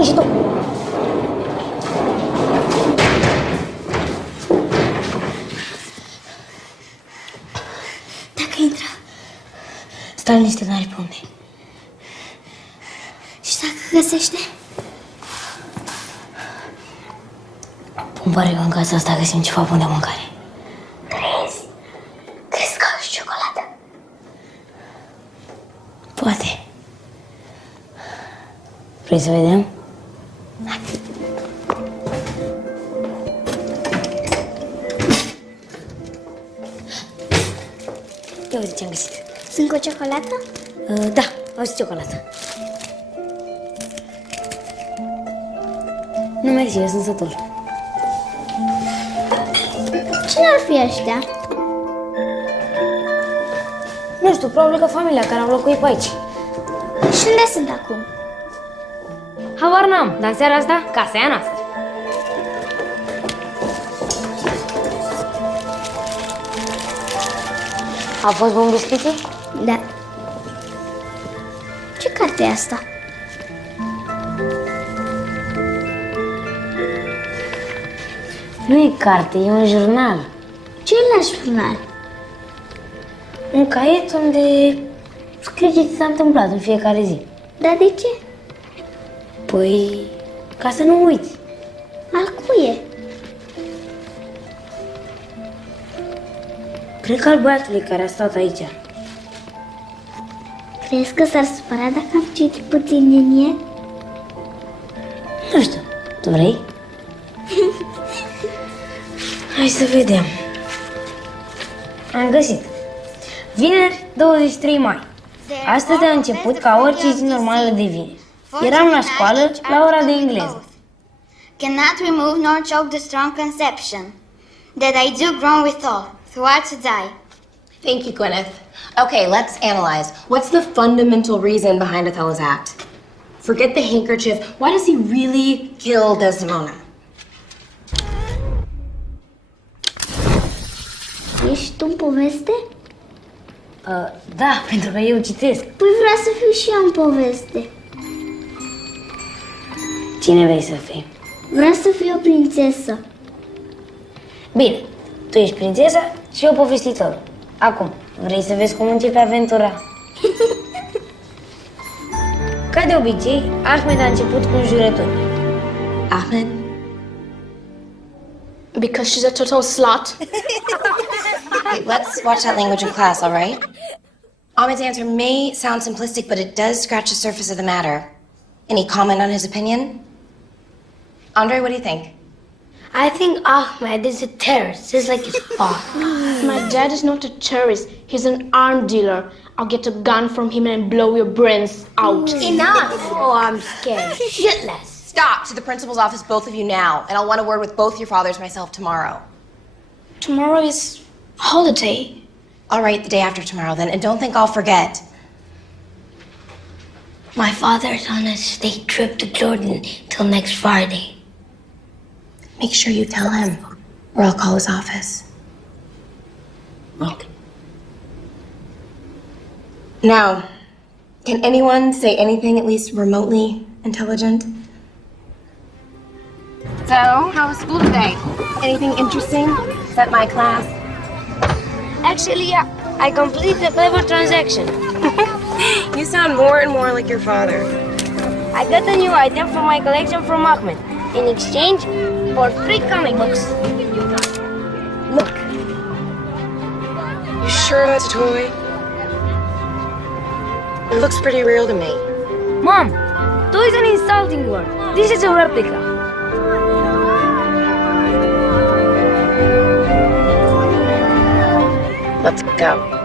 Intră-mă și tu. Dacă intră. Stai liniște, n-are pe unde. Și dacă găsește? Îmi pare că în casa asta găsim ceva bun de mâncare. Crezi? Crezi că au și ciocolată? Poate. Vrei să vedem? Ia uite ce-am găsit. Sunt cu ciocolată? Da, au și ciocolată. Nu mersi, eu sunt sătul. Cine ar fi ăștia? Nu știu, probabil că familia care au locuit pe aici. Și unde sunt acum? Habar n-am, dar în seara asta, casa e a noastră. A fost bun biscuiții? Da. Ce carte e asta? Nu e carte, e un jurnal. Ce e la jurnal? Un caiet unde scrie ce ți s-a întâmplat în fiecare zi. Dar de ce? Păi, ca să nu uiți. Al cui e? Cred că al băiatului care a stat aici. Crezi că s-ar supăra dacă am citit puțin din el? Nu știu, tu vrei? Hai să vedem. Am găsit. Vineri, 23 mai. Astăzi a început ca orice zi normală de vineri. Eram la școală la ora de engleză. Cannot remove nor choke the strong conception that I do groan withal, throughout to die. Thank you, Gwyneth. Okay, let's analyze. What's the fundamental reason behind Othello's act? Forget the handkerchief. Why does he really kill Desdemona? Ești tu în poveste? Da, pentru că eu citesc. Păi vreau să fiu și eu în poveste. Cine vrei să fii? Vreau să fiu o prințesă. Bine, tu ești prințesa și eu povestitorul. Acum, vrei să vezi cum începe aventura? Ca de obicei, Ahmed a început cu înjurături. Ahmed? Because she's a total slut. Wait, let's watch that language in class, all right? Ahmed's answer may sound simplistic, but it does scratch the surface of the matter. Any comment on his opinion? Andre, what do you think? I think Ahmed is a terrorist, just like his father. My dad is not a terrorist. He's an arm dealer. I'll get a gun from him and blow your brains out. Enough! Oh, I'm scared. Shitless. Stop to the principal's office, both of you now, and I'll want a word with both your fathers myself tomorrow. Tomorrow is holiday. All right, the day after tomorrow then, and don't think I'll forget. My father's on a state trip to Jordan till next Friday. Make sure you tell him, or I'll call his office. Okay. Now, can anyone say anything at least remotely intelligent? So, how was school today? Anything interesting? Is that my class? Actually, yeah, I completed a clever transaction. You sound more and more like your father. I got a new item from my collection from Ahmed in exchange for 3 comic books. Look. You sure that's a toy? It looks pretty real to me. Mom, toy is an insulting word. This is a replica. Let's go.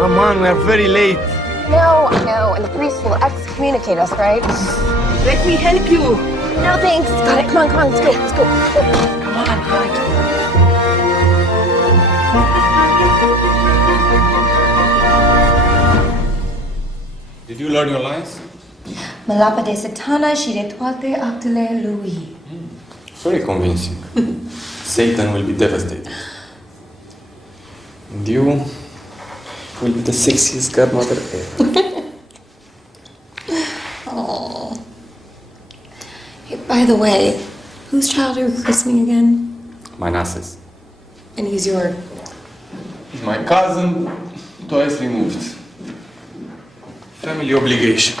Come on, we are very late. No, I know, and the priest will excommunicate us, right? Let me help you. No thanks. Got it. Come on, let's go. Let's go. Come on, all right. Did you learn your lines? Mă lapă de satana și de toate actele lui. Very convincing. Satan will be devastated. And you will be the sexiest godmother ever. Oh. Hey, by the way, whose child are you christening again? My Nașa's. And he's your... He's my cousin, twice removed. Family obligation.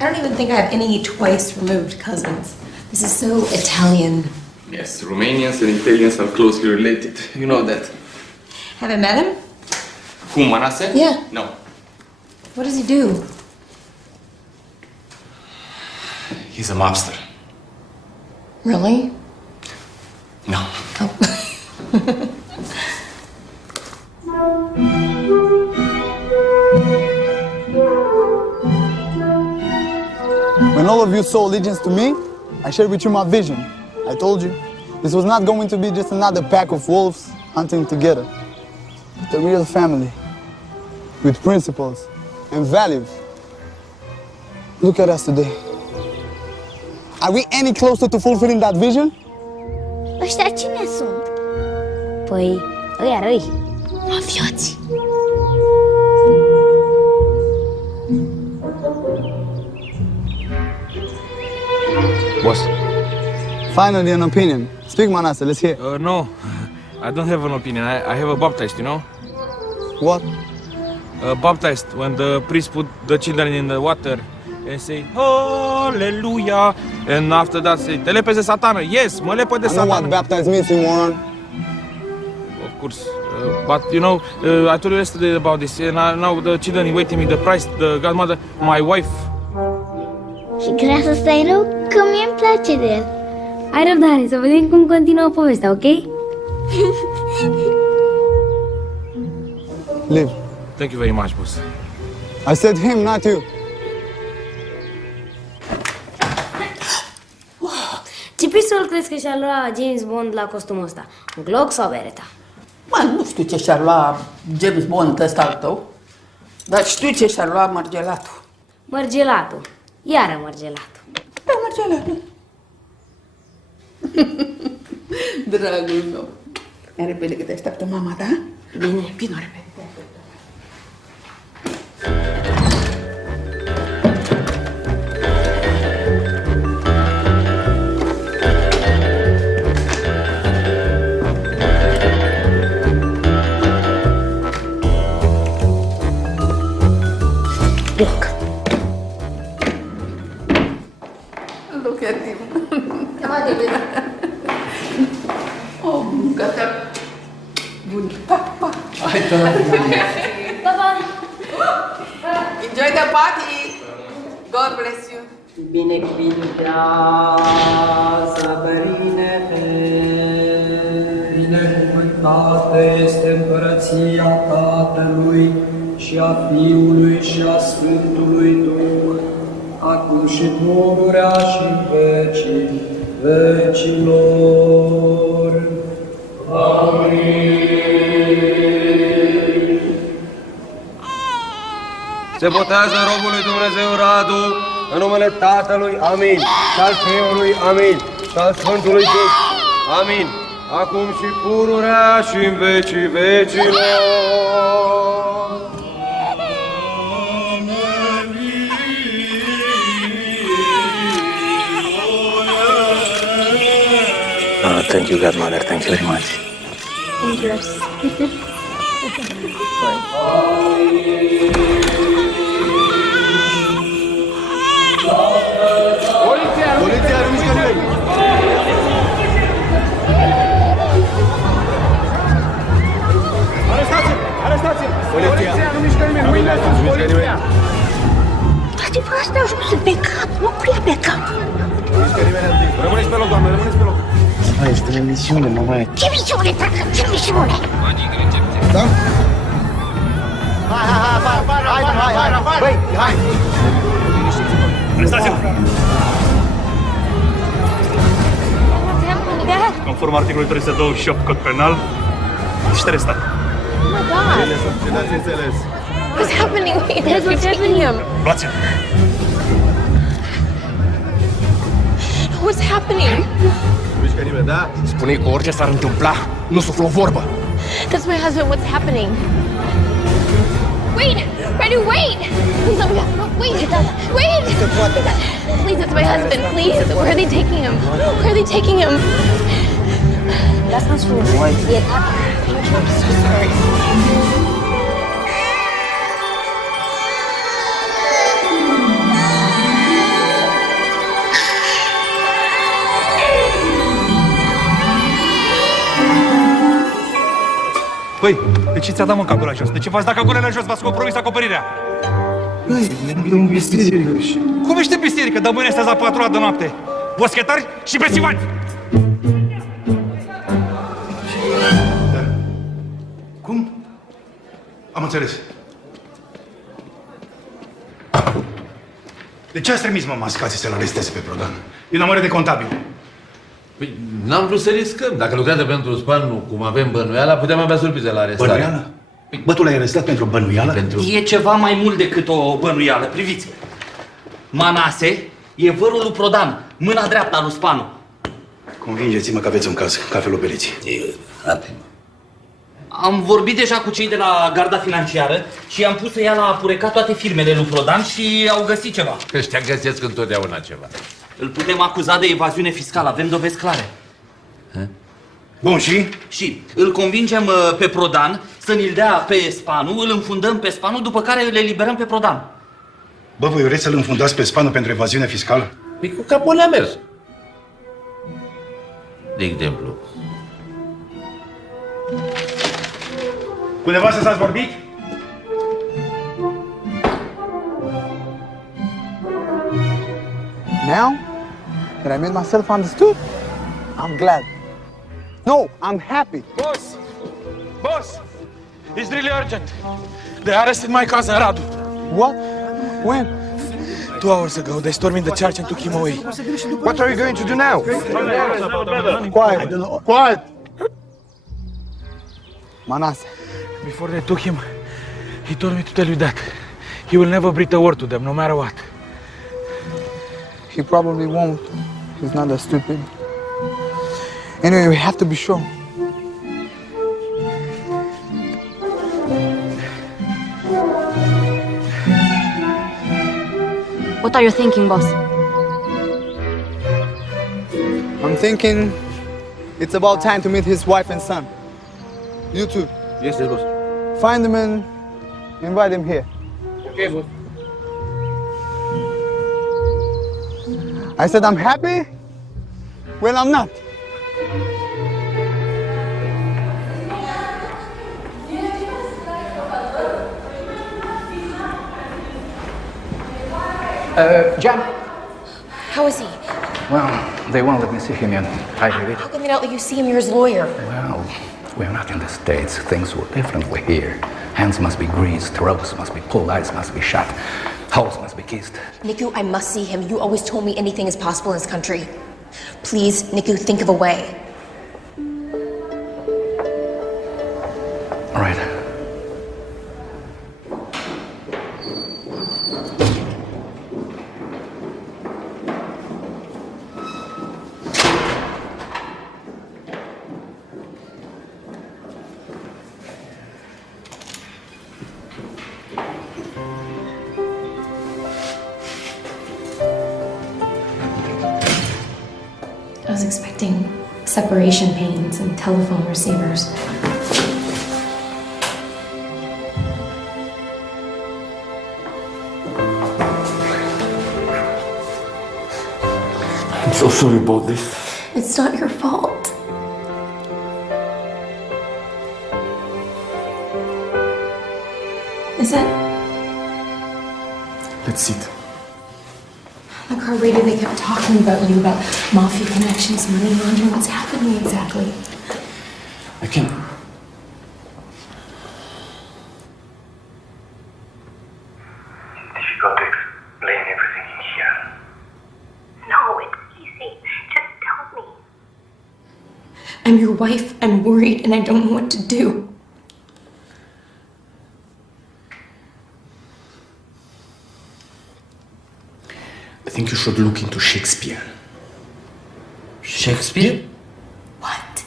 I don't even think I have any twice removed cousins. This is so Italian. Yes, Romanians and Italians are closely related. You know that. Haven't met him? Who, Nașa? Yeah. No. What does he do? He's a mobster. Really? No. Oh. When all of you saw allegiance to me, I shared with you my vision. I told you, this was not going to be just another pack of wolves hunting together. The real family, with principles and values. Look at us today. Are we any closer to fulfilling that vision? Ăștia cine sunt? Păi, ăia răi. Mafioți. Boss. Finally, an opinion. Speak, Nașa, let's hear. No, I don't have an opinion. I have a baptized, you know? What? Baptized, when the priest put the children in the water and say, Hallelujah. And after that say, te lepezi de satană. Yes, mă lepă de I know what satană. baptized means, you moron. Of course. But you know, I told you yesterday about this. And now the children waiting me, the priest, the godmother, my wife. Și cred să stai rău că mie îmi place de el. Ai răbdare, să vedem cum continuă povestea, ok? Live. Thank you very much, boss. I said him, not you. Ce pistol crezi că și-a luat James Bond la costumul ăsta? Un Glock sau Beretta? Mă, nu știu ce și-ar lua James Bond ăsta al tău, dar știu ce și-ar lua mărgelatul. Mărgelatul. Iară mărgelatul. Da, mărgelatul. Dragul meu. Ia repede că te așteaptă mama, da? Bine. Vino repede. Look. Look at him. Oh, gata. Bun. Pa, pa. Enjoy the party. God bless you. Binecuvintează, Părinte, binecuvântată este împărăția Tatălui și a Fiului și a Sfântului Duh, acum și pururea și în vecii vecilor. Amin. Se botează robul lui Dumnezeu Radu în numele Tatălui, amin, și al Fiului, amin, și al Sfântului Duh, amin, acum și pururea și în vecii vecilor. Thank you, Godmother. Thank you very much. And yours. Poliția, nu mișcă nimeni! Arestați-l! Arestați-l! Poliția, nu mișcă nimeni! Mâinile sus, poliția! Toate vă astea au spus pe cap, nu prea pe cap. nu mișcă nimeni atât. Rămâneți pe loc, doamne, rămâneți pe loc! Hai, este o misiune, mama. Ce misiune, tată, ce misiune? Da? Hai! Băi, hai! Arestați-l! conform articolului 328 cod penal, ești arestat. Oh my God. What's happening? What's taking him? Luați-l. What's happening? Mișcă nimeni, da? Spune că orice s-ar întâmpla, nu suflă o vorbă. That's my husband. What's happening? Wait! Freddie, wait! Please let me out. Wait! Wait! Please, it's my husband. Please. Where are they taking him? Where are they taking him? That's not true. I'm so sorry. Păi, de ce ți-a dat mâncacul la jos? De ce v-ați dat cacurile la jos? V-ați compromis acoperirea? Băi, e în biserică și... Cum ești în biserică? Dă mâine astea la 4 de noapte. Boschetari și bețivani! Cum? Am înțeles. De ce ați trimis, mă, mascații să-l aresteze pe Prodan? E un amără de contabil. Păi, n-am vrut să riscăm. Dacă lucrează pentru Spanu, cum avem bănuiala, puteam avea surprize la arestare. Bănuială? Bă, tu l-ai arestat pentru bănuială? E ceva mai mult decât o bănuială, priviți. Manase e vărul lui Prodan, mâna dreaptă a lui Spanu. Convingeți-mă că aveți un caz, ca felopeliții. Am vorbit deja cu cei de la garda financiară și am pus să ia la purecat toate firmele lui Prodan și au găsit ceva. Ăștia găsesc întotdeauna ceva. Îl putem acuza de evaziune fiscală, avem dovezi clare. Bun, și? Și îl convingem pe Prodan să ni-l dea pe Spanu, îl înfundăm pe Spanu, după care le eliberăm pe Prodan. Bă, voi vreți să-l înfundați pe Spanu pentru evaziune fiscală? Păi cu capul ne-a mers. De exemplu. Cu nevastă s-ați vorbit? Now that I made myself understood, I'm glad. No, I'm happy. Boss! It's really urgent. They arrested my cousin Radu. What? When? 2 hours ago, they stormed the church and took him away. What are you going to do now? Quiet. Quiet. Manase. Before they took him, he told me to tell you that. He will never breathe a word to them, no matter what. He probably won't. He's not that stupid. Anyway, we have to be sure. What are you thinking, boss? I'm thinking it's about time to meet his wife and son. You too. Yes, boss. Find him and invite him here. Okay, boss. I said I'm happy when I'm not. John? How is he? Well, they won't let me see him yet. I believe it. How come they don't let you see him? You're his lawyer. Well, we're not in the States. Things were differently here. Hands must be greased, throats must be pulled, eyes must be shut, holes must be kissed. Niku, I must see him. You always told me anything is possible in this country. Please, Niku, think of a way. All right. I was expecting separation pains and telephone receivers. I'm so sorry about this. It's not your fault. Is it? Let's sit. On the car radio, they kept talking about you, about mafia connections, money laundering. What's happening exactly? I can't. Difficult to explain everything in here. No, it's easy. Just tell me. I'm your wife, I'm worried, and I don't know what to do. I think you should look into Shakespeare. Shakespeare? What?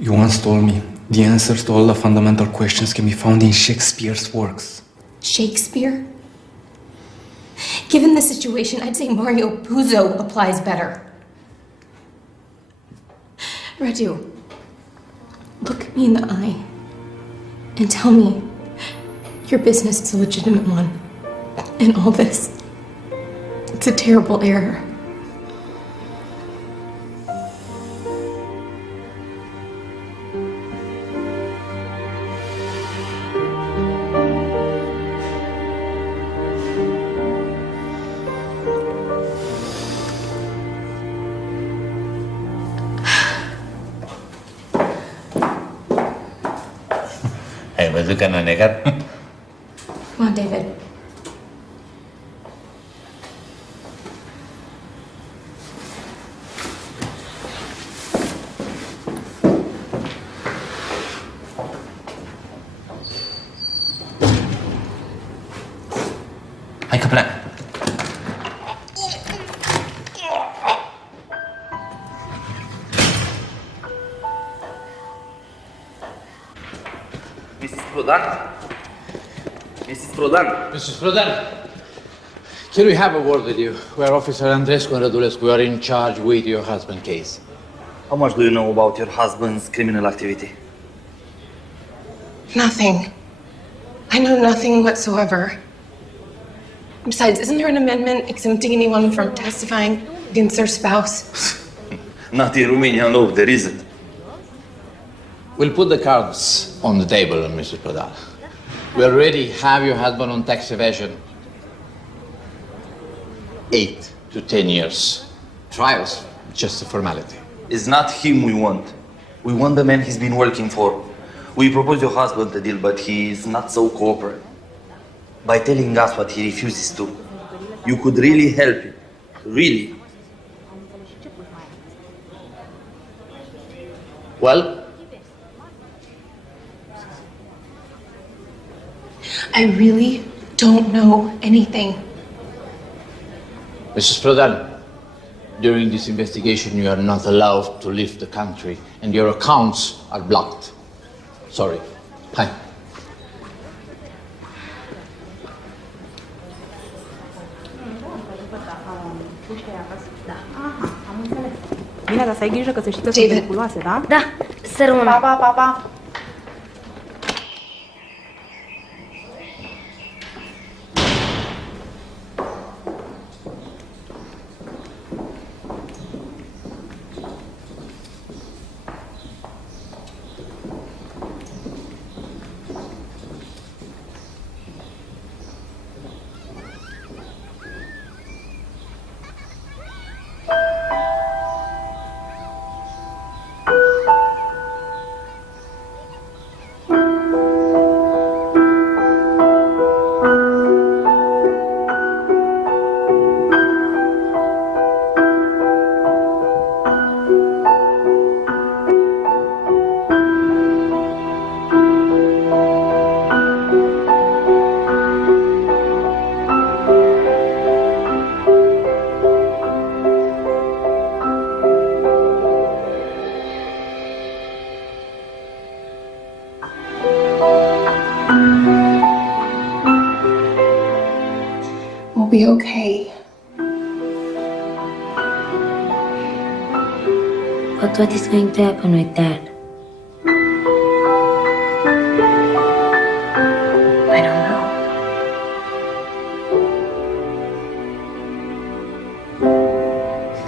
You once told me the answers to all the fundamental questions can be found in Shakespeare's works. Shakespeare? Given the situation, I'd say Mario Puzo applies better. Raju, look me in the eye and tell me your business is a legitimate one. And all this, it's a terrible error. Ai văzut că n-a negat? Come on, David. Hai că pleacă. Mrs. Prodan? Mrs. Prodan? Mrs. Prodan, can we have a word with you? We're Officer Andrescu and Radulescu. We are in charge with your husband's case. How much do you know about your husband's criminal activity? Nothing. I know nothing whatsoever. Besides, isn't there an amendment exempting anyone from testifying against their spouse? Not in Romanian law, there isn't. We'll put the cards on the table, Mrs. Prodan. We already have your husband on tax evasion. 8 to 10 years. Trials, just a formality. It's not him we want. We want the man he's been working for. We proposed your husband a deal, but he's not so cooperative. By telling us what he refuses to, you could really help him. Really. Well? I really don't know anything. Mrs. Prodan, during this investigation you are not allowed to leave the country and your accounts are blocked. Sorry. Hi. Bine, dar să ai grijă că să știi că sunt periculoase, da? Da, să rămână. Pa, pa, pa, pa. We'll be okay. But what is going to happen with Dad? I don't know.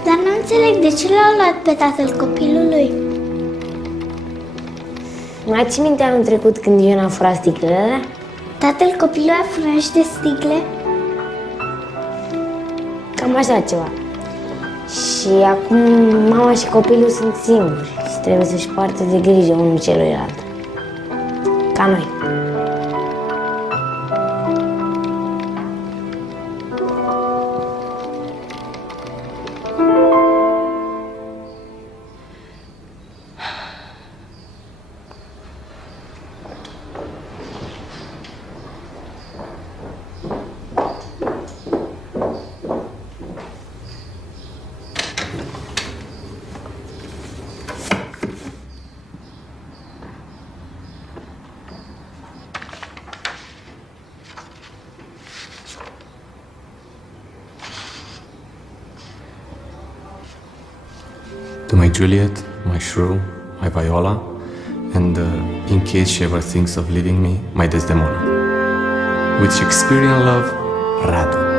Dar nu înțeleg de ce l-au luat pe tatăl copilului. Mai ții minte anul trecut când Ion a furat sticlele alea? Tatăl copilului a furat niște sticle? Cam așa ceva. Și acum mama și copilul sunt singuri și trebuie să-și poartă de grijă unul celuilalt. Ca noi. Juliet, my shrew, my Viola, and in case she ever thinks of leaving me, my Desdemona. With Shakespearean love, Radu.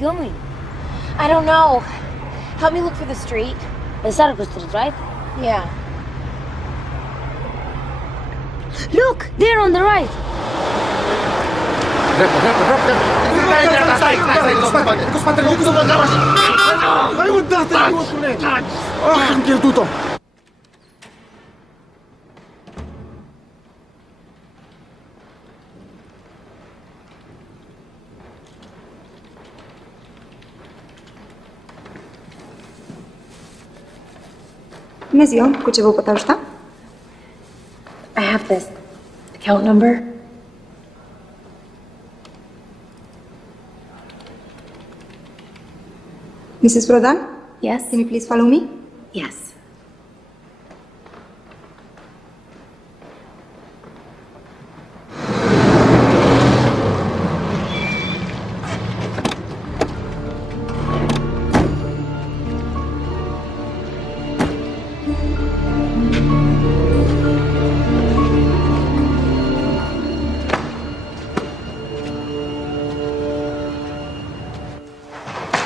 Going? I don't know. Help me look for the street. The Sarco Street, right? Yeah. Look, there on the right. Am pierdut-o! Bună ziua, cu ce vă pot ajuta? I have this account number. Mrs. Prodan? Yes. Can you please follow me? Yes.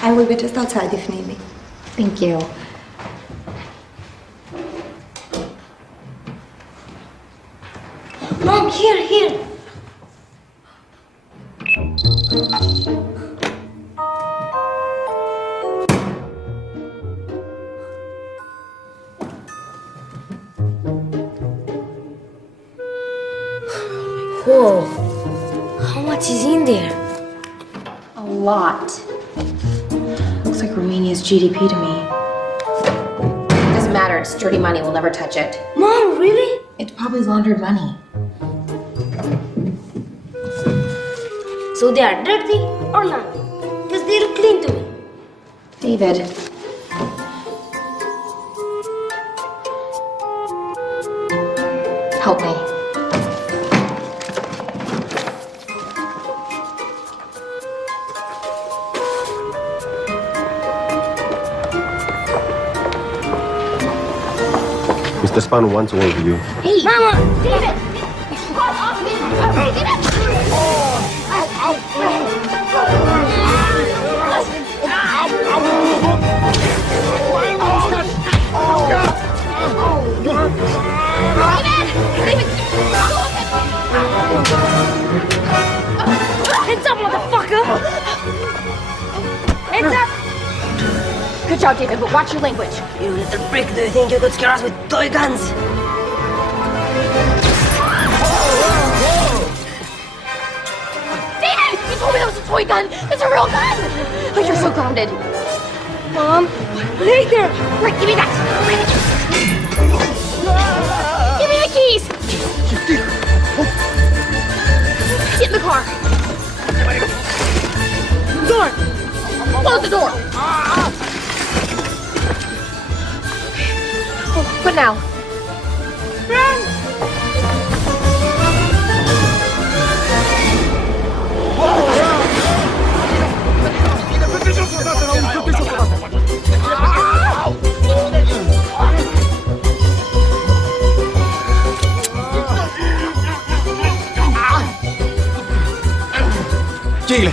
I will be just outside if need be. Thank you. Mom, here. Whoa, how much is in there? A lot. Looks like Romania's GDP to me. Doesn't matter, it's dirty money, we'll never touch it. Mom, really? It's probably laundered money. So they are dirty or not? Because they look clean to me. David. Help me. Mr. Spano wants to work with you. Hey! Mama! David! Heads up, motherfucker! Heads up! Good job, David, but watch your language. You little prick, do you think you could scare us with toy guns? David! You told me that was a toy gun! It's a real gun! Oh, you're so grounded. Mom, later! Rick, give me that! Give me the keys! Get in the car! Door! Close the door! But now. Run! Cheile!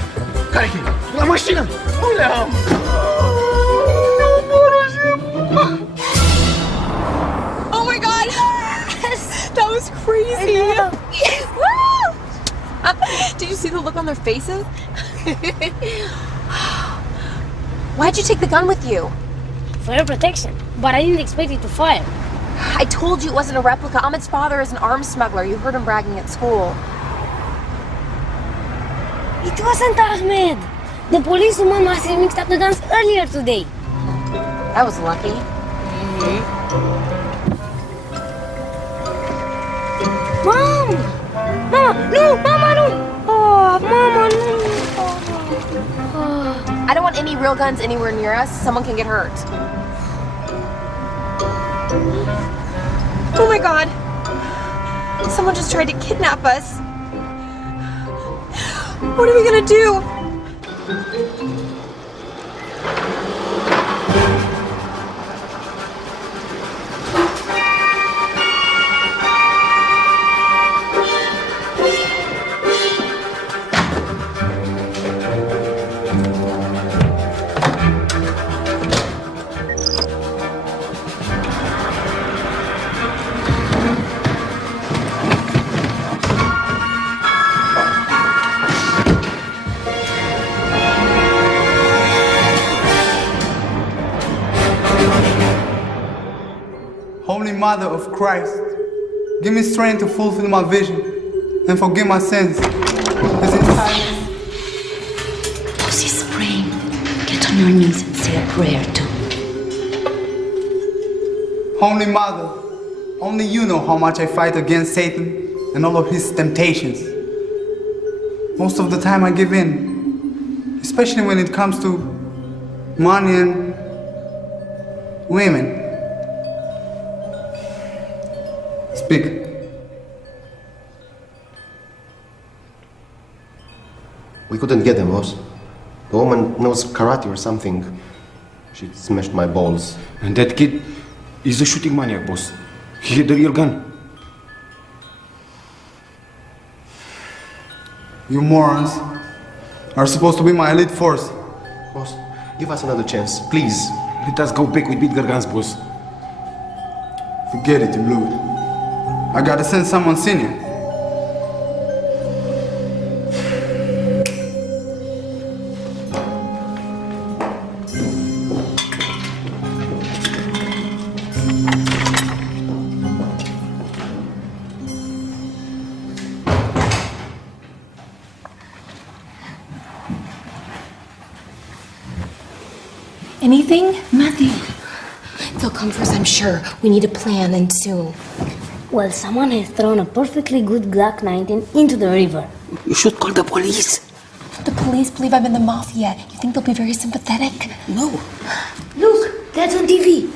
Care cheile? La mașină! Nu le am! Oh my god! crazy. Did you see the look on their faces? Why'd you take the gun with you? For your protection, but I didn't expect it to fire. I told you it wasn't a replica. Ahmed's father is an arms smuggler. You heard him bragging at school. It wasn't Ahmed. The policewoman must have mixed up the guns earlier today. That was lucky. Mom! Mama! No! Mama, no! Oh, Mama, no! Oh. I don't want any real guns anywhere near us. Someone can get hurt. Oh my God! Someone just tried to kidnap us. What are we gonna do? Holy Mother of Christ, give me strength to fulfill my vision and forgive my sins. His entire Lucy's praying. Get on your knees and say a prayer too. Holy Mother, only you know how much I fight against Satan and all of his temptations. Most of the time I give in, especially when it comes to money and women. Speak. We couldn't get them, boss. The woman knows karate or something. She smashed my balls. And that kid is a shooting maniac, boss. He had the real gun. You morons are supposed to be my elite force. Boss, give us another chance, please. Let us go back with bigger guns, boss. Forget it, you blew it. I gotta send someone senior. Anything? Nothing. They'll come for us, I'm sure. We need a plan, and soon. Well, someone has thrown a perfectly good Glock 19 into the river. You should call the police. The police believe I'm in the mafia. You think they'll be very sympathetic? No. Look, that's on TV.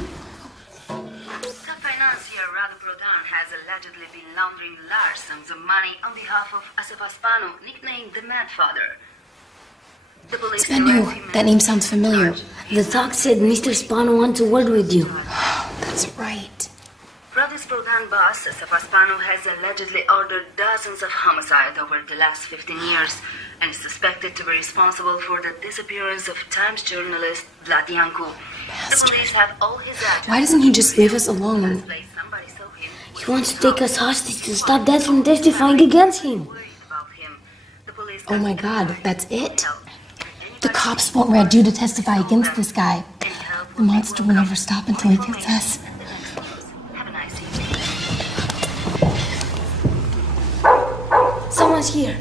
Financier Radu Prodan has allegedly been laundering large sums of money on behalf of Asepaspano, nicknamed the Mad Father. The police It's Manu. That name sounds familiar. The talk said Mr. Spano wants to work with you. That's right. Radu's Prodan boss, Asepaspano, has allegedly ordered dozens of homicides over the last 15 years and is suspected to be responsible for the disappearance of Times journalist Vlad Yanku. The police have all his address. Why doesn't he just leave us alone? He wants to take us hostage to stop Dad from testifying against him. Oh my God, that's it? The cops won't red you to testify against this guy. The monster will never stop until he gets us. Someone's here.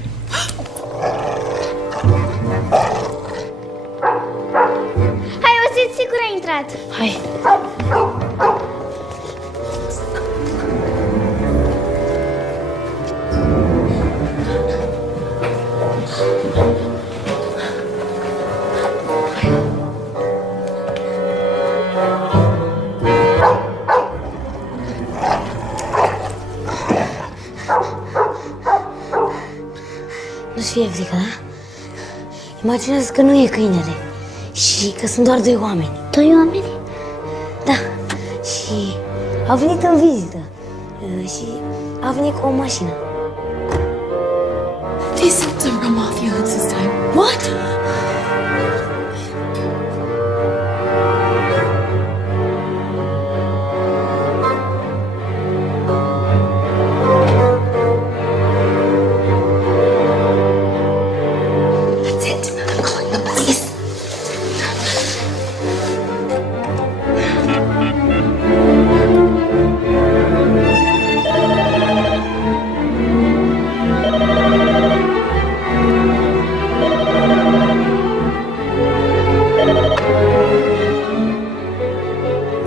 Hai auzit, sigur a intrat. Hai. Nu-ți fie frică, da? Imaginează că nu e câinele și că sunt doar doi oameni. Doi oameni? Da. Și au venit în vizită și au venit cu o mașină. They sent the real mafia hoods this time. What?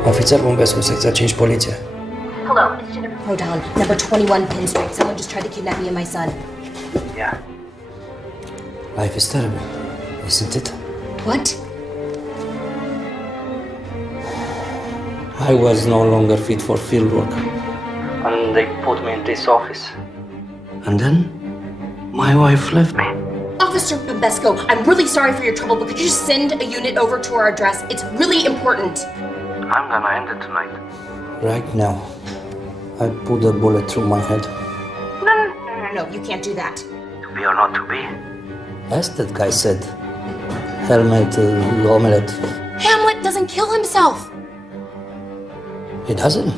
Ofițer Bombescu, secția 5, poliție. Hello, it's Jennifer. Throw down. Number 21 Pinstripe. Someone just tried to kidnap me and my son. Yeah. Life is terrible, isn't it? What? I was no longer fit for field work. And they put me in this office. And then, my wife left me. Officer Bombesco, I'm really sorry for your trouble, but could you just send a unit over to our address? It's really important. I'm gonna end it tonight. Right now, I put a bullet through my head. No, you can't do that. To be or not to be? As that guy said. Helmet, omelette. Hamlet doesn't kill himself. He doesn't?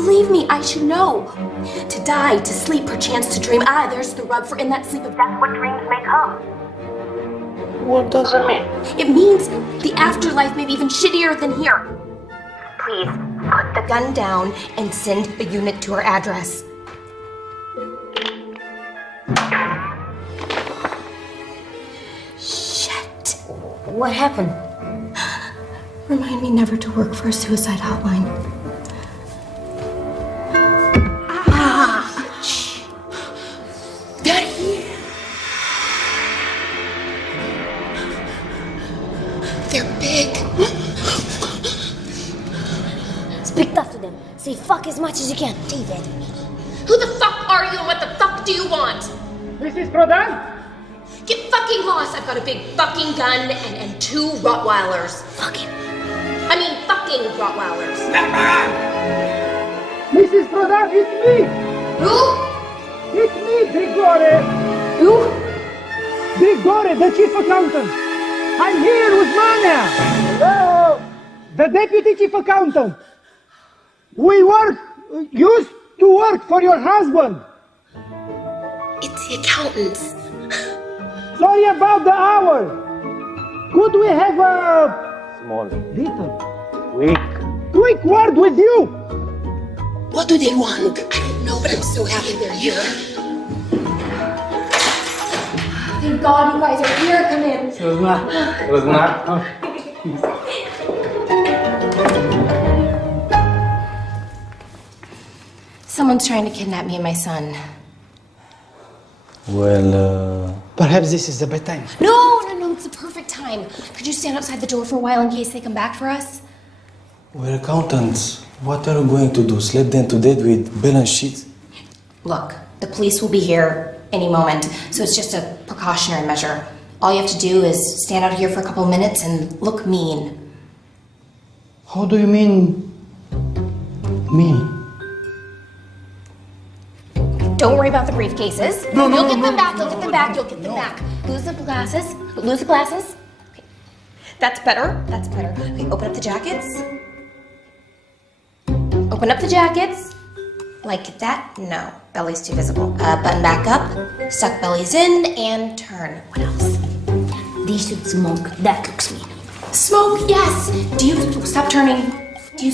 Believe me, I should know. To die, to sleep, perchance to dream. Ah, there's the rub for in that sleep of death what dreams may come. What does it mean? It means the afterlife may be even shittier than here. Please, put the gun down and send a unit to our address. Shit. What happened? Remind me never to work for a suicide hotline. They're big. Speak tough to them. Say fuck as much as you can. David. Who the fuck are you and what the fuck do you want? Mrs. Prodan? Get fucking lost! I've got a big fucking gun and 2 Rottweilers. Fucking Rottweilers. Mrs. Prodan, it's me! Who? It's me, Grigore! Who? Grigore, the chief accountant! I'm here with Mania! Hello! The deputy chief accountant! We used to work for your husband! It's the accountants. Sorry about the hour! Could we have a... Small. Little. Quick word with you! What do they want? I don't know, but I'm so happy they're here. Thank God you guys are here. Come in. It was not. Someone's trying to kidnap me and my son. Well, perhaps this is the bad time. No, it's the perfect time. Could you stand outside the door for a while in case they come back for us? we're accountants. What are you going to do? Slap them to death with balance sheets? Look, the police will be here any moment, so it's just a precautionary measure. All you have to do is stand out here for a couple of minutes and look mean. How do you mean? Mean? Don't worry about the briefcases. You'll get them back. You'll get them back. Lose the glasses. Okay. That's better. Okay, open up the jackets. Like that? No. Belly's too visible. Button back up. Suck bellies in and turn. What else? They should smoke. That looks mean. Smoke, yes. Stop turning. Do you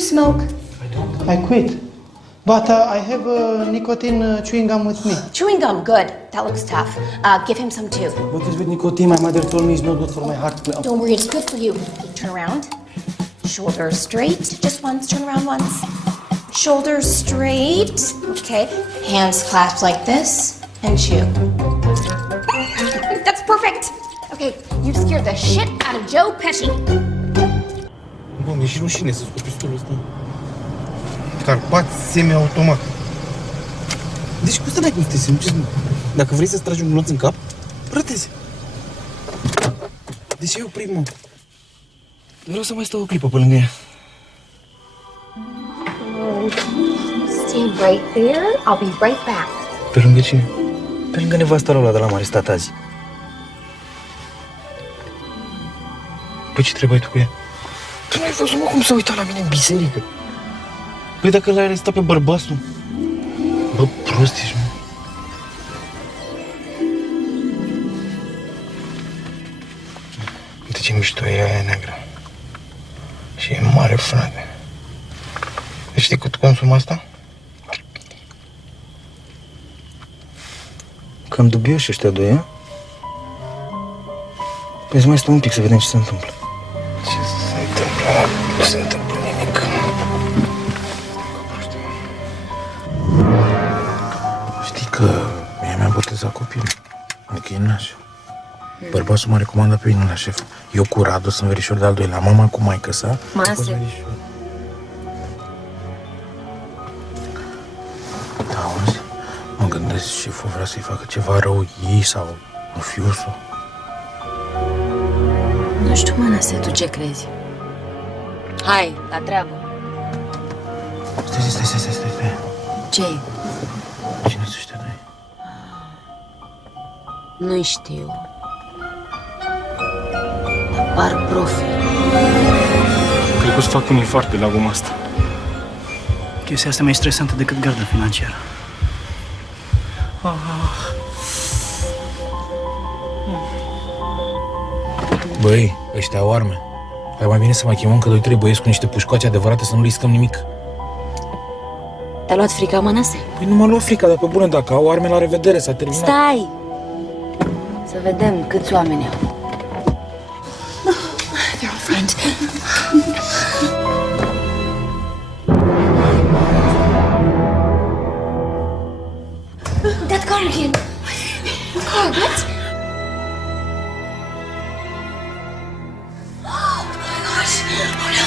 smoke? I quit. But I have nicotine chewing gum with me. Chewing gum, good. That looks tough. Give him some too. What is with nicotine? My mother told me it's not good for my heart. Don't worry, it's good for you. Okay, turn around. Shoulders straight. Just once. Turn around once. Shoulders straight. Okay. Hands clasped like this. And chew. That's perfect. Okay, you scared the shit out of Joe Pesci. Bă, mi-e și rușine să scot pistolul ăsta. Carpați semi-automat. Deci cum să n-ai cum să te simți? Dacă vrei să-ți tragi un glonț în cap, rătezi. De ce eu primul? Vreau să mai stau o clipă pe lângă ea. Stay right there. I'll be right back. Pe lângă cine? Pe lângă nevasta ăla de la mare stat azi. Păi ce trebuie tu cu ea? Tu n-ai văzut, mă, cum s-a uitat la mine în biserică? Păi dacă l-ai arestat pe bărbatul. Bă, prost ești, mă. Uite ce mișto e aia neagră. Și e mare, frate. Deci știi cât consum asta? Cam dubioși ăștia doi, a? Păi să mai stăm un pic să vedem ce se întâmplă. Ce se întâmplă? se întâmplă nimic. Știi că mie mi-am botezat copilul. Adică e Nașa. Bărbatul mă recomandă pe mine la șef. Eu cu Radu sunt verișor de-al doilea. Mama cu maică sa. Mase. Da, auzi? Mă gândesc șeful vrea să-i facă ceva rău ei sau un fiusul. Nu știu, Mănase, tu ce crezi? Hai, la treabă. Stai. Ce? Cine sunt ăștia doi? Nu știu. Par profi. Cred că o să fac un infart de la guma asta. Chestia asta mai stresantă decât garda financiară. Băi, ăștia au arme. Hai mai bine să mai chemăm că 2-3 băieți cu niște pușcoace adevărate să nu riscăm nimic. Te-a luat frica, Mănase? Păi nu m-a luat frica, dar pe bune, dacă au arme, la revedere, s-a terminat. Stai! Să vedem câți oameni au. They're all friends. That car again. Car, what? Oh my gosh. Oh no.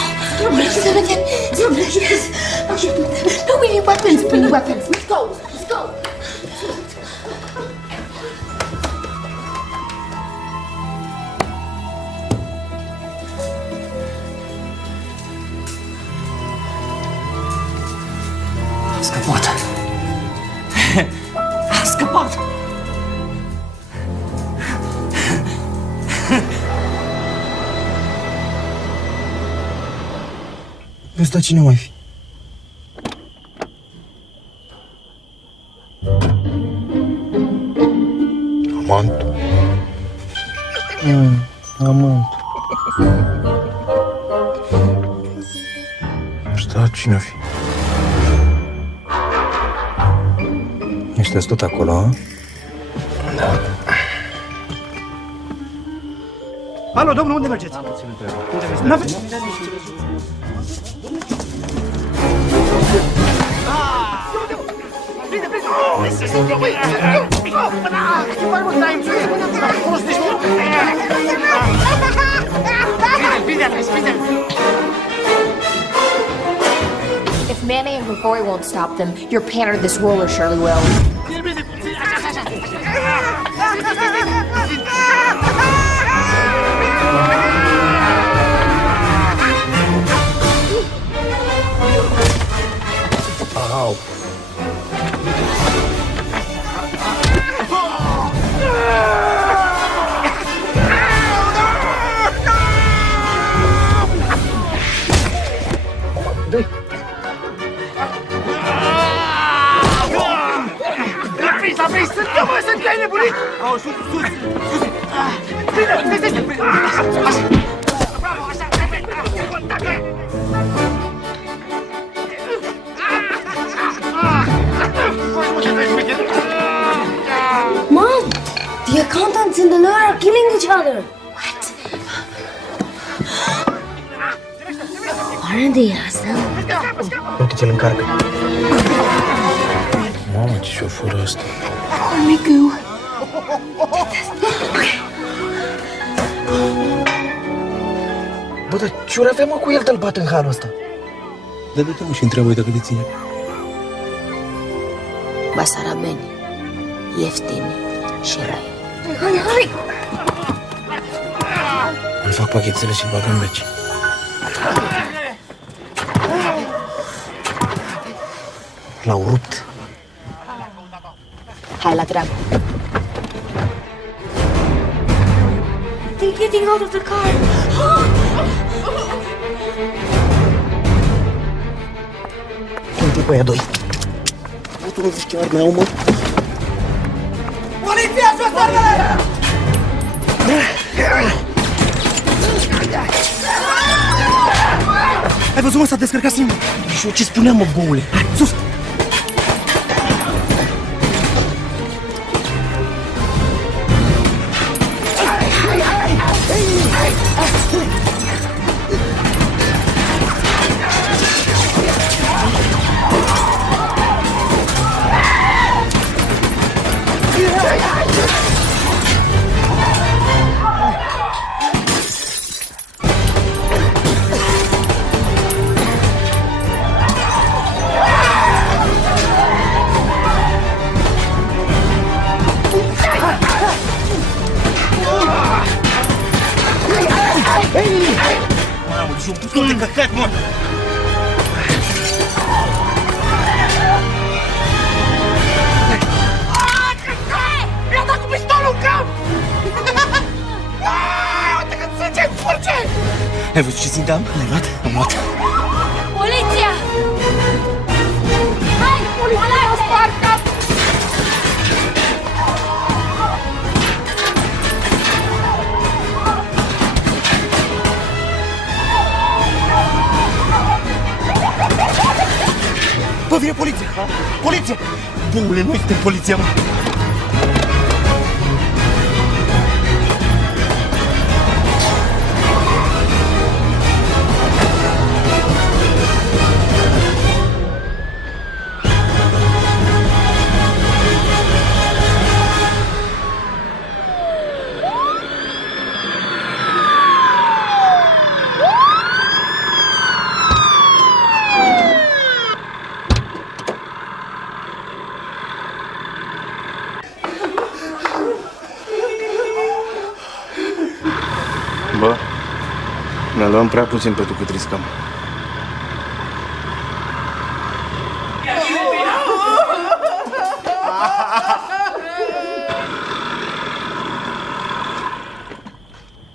No, we need weapons. We need weapons. Let's go. Let's go. A scăpat. A scăpat. Ăsta cine mai fi? Amant. Amant. Ăsta cine fi? Ăștia-s tot acolo, a? Da. Alo, domnul, unde mergeți? N-aveți... If Manny and Grigori won't stop them, your panner this roller surely will. Au. Apri, sunt eu, mă, sunt eu, ai nebunit! Au, sus! Bine, stai! Bravo, așa, Mom! The accountants and the lawyer are killing each other! What? Aren't they awesome? Uite ce-l încarcă. Mamă, ce șoforă ăsta. Migu. Bă, dar ce-ori avea, mă, cu el de-l bate în halul ăsta? Dar du-te, mă, și întreabă-i dacă te ține. Basarabeni, ieftini și răi. Hai! Îmi fac pachetele și-l bag în beci. L-au rupt. Hai la treabă. They're getting out of the car. Uite pe aia doi. Bă, tu nu zici ce arme au, mă? Poliția, jos armele! Ai văzut, mă, s-a descărcat singur. Și eu ce spuneam, mă, boule? Hai, sus! și un pistol de căcat, mă! Mi-a dat cu pistolul în cap! Uite că sânge curge! Ai văzut ce ținteam? L-ai luat? Am luat. Poliția! Hai, poliția! O spart cap! Bă, vine poliția! Poliție! Boule, noi suntem poliția, mă! Bă, ne luăm prea puțin pentru cât riscăm.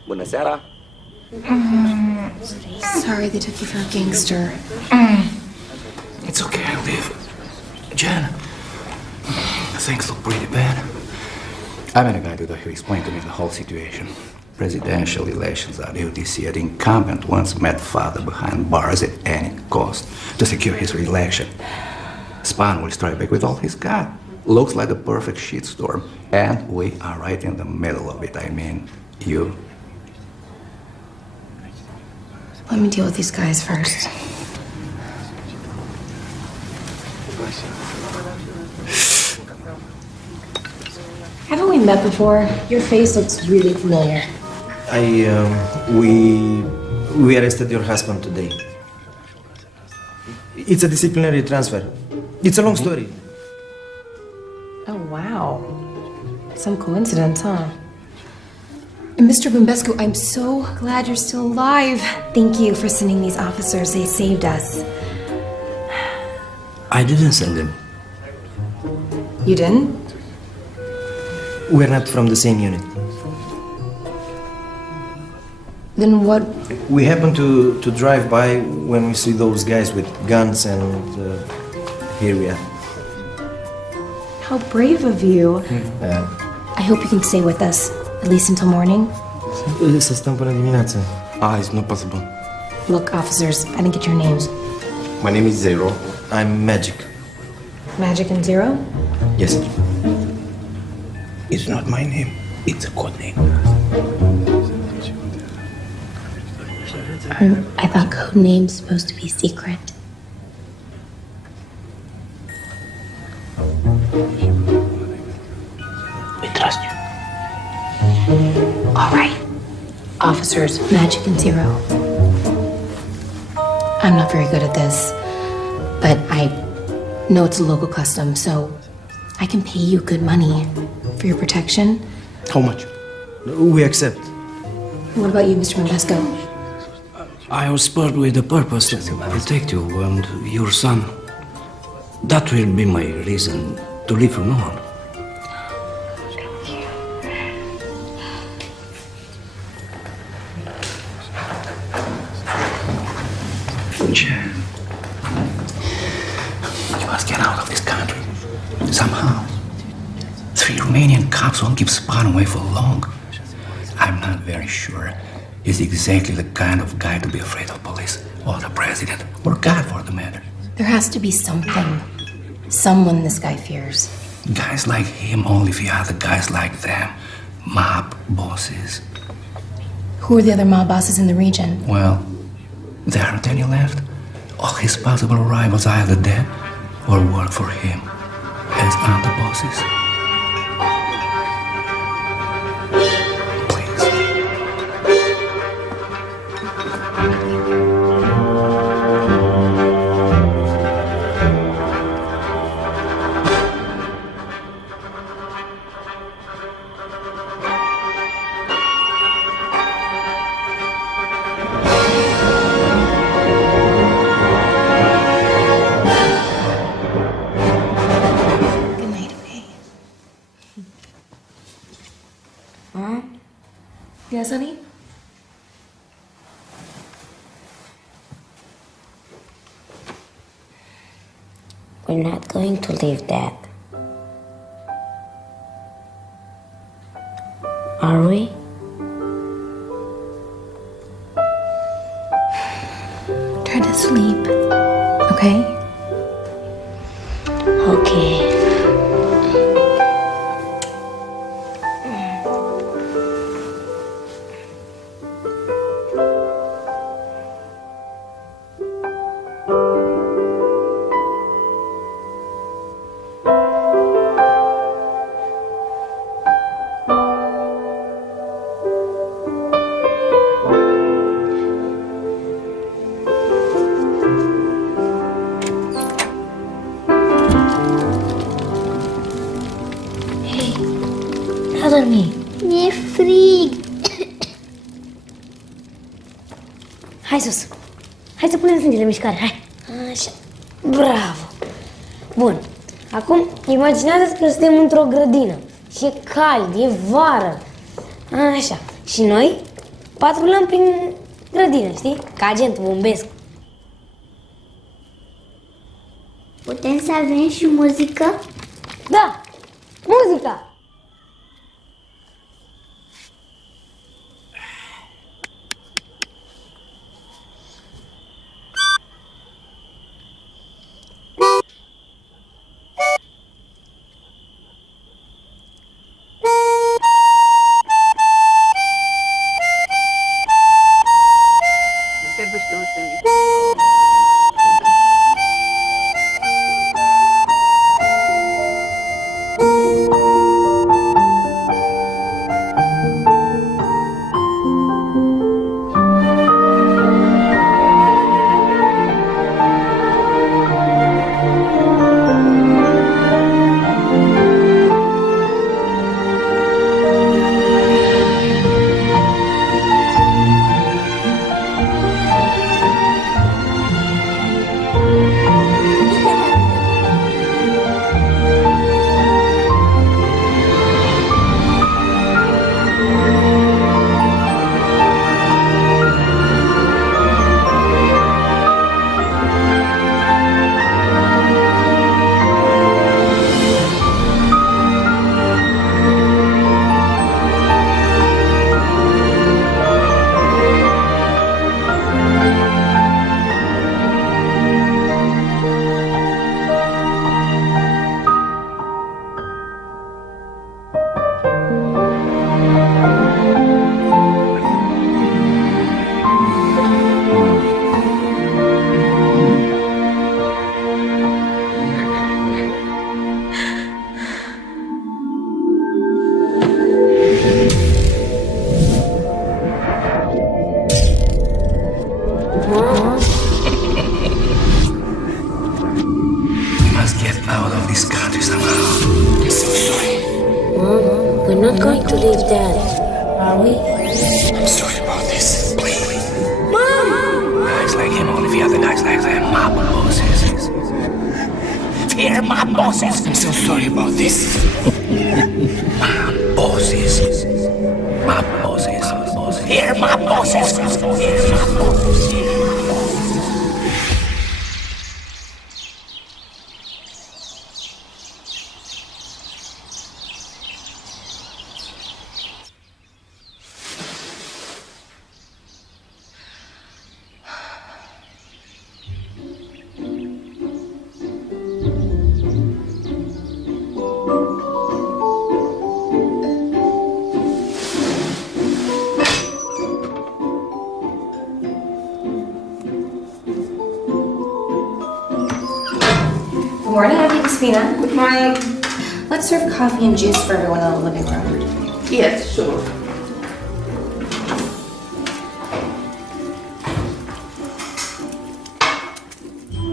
Bună seara! Sorry they took you for a gangster. It's okay, I'll leave. Jen, things look pretty bad. I met a guy today who explained to me the whole situation. Presidential elections are due this year. The incumbent wants met father behind bars at any cost to secure his re-election. Spahn will strike back with all he's got. Looks like a perfect shitstorm. And we are right in the middle of it. I mean, you. Let me deal with these guys first. Haven't we met before? Your face looks really familiar. We arrested your husband today. It's a disciplinary transfer. It's a long story. Oh, wow. Some coincidence, huh? And Mr. Bumbescu, I'm so glad you're still alive. Thank you for sending these officers. They saved us. I didn't send him. You didn't? We're not from the same unit. Then what? We happened to drive by when we see those guys with guns, and here we are. How brave of you. I hope you can stay with us, at least until morning. Să stăm până dimineață. It's not possible. Look, officers, I didn't get your names. My name is Zero. I'm Magic. Magic and Zero? Yes. It's not my name. It's a code name. I thought code name's supposed to be secret. We trust you. All right. Officers, Magic and Zero. I'm not very good at this, but I know it's a local custom, so I can pay you good money for your protection. How much? We accept. What about you, Mr. Bumbescu? I was spurred with the purpose to protect you and your son. That will be my reason to leave from now on. Jen, you must get out of this country. Somehow. 3 Romanian cops won't keep Spahn away for long. I'm not very sure he's exactly the kind of guy to be afraid of police, or the president, or God for the matter. There has to be something. Someone this guy fears. Guys like him only fear other guys like them. Mob bosses. Who are the other mob bosses in the region? Well, there aren't any left. All his possible rivals are either dead or work for him as underbosses. is, honey? We're not going to leave Dad. Are we? Try to sleep, okay? Okay. N-a dormit. Mi-e frig. Hai sus. Hai să punem sângele în mișcare, hai. Așa. Bravo. Bun. Acum imaginează-ți că suntem într-o grădină. Și e cald, e vară. Așa. Și noi patrulăm prin grădină, știi? Ca agent bombesc. Putem să avem și muzică? Da! Muzica! Servește un sandwich. We're not going to leave Dad, are we? I'm sorry about this. Please. Mom! Guys like him, only the other guys like them. Mob bosses. They're mob bosses. I'm so sorry about this. Mob bosses. Mob bosses. They're mob bosses. They're mob bosses. Good morning, Auntie Crispina. Good morning. Let's serve coffee and juice for everyone in the living room. Yes, sure.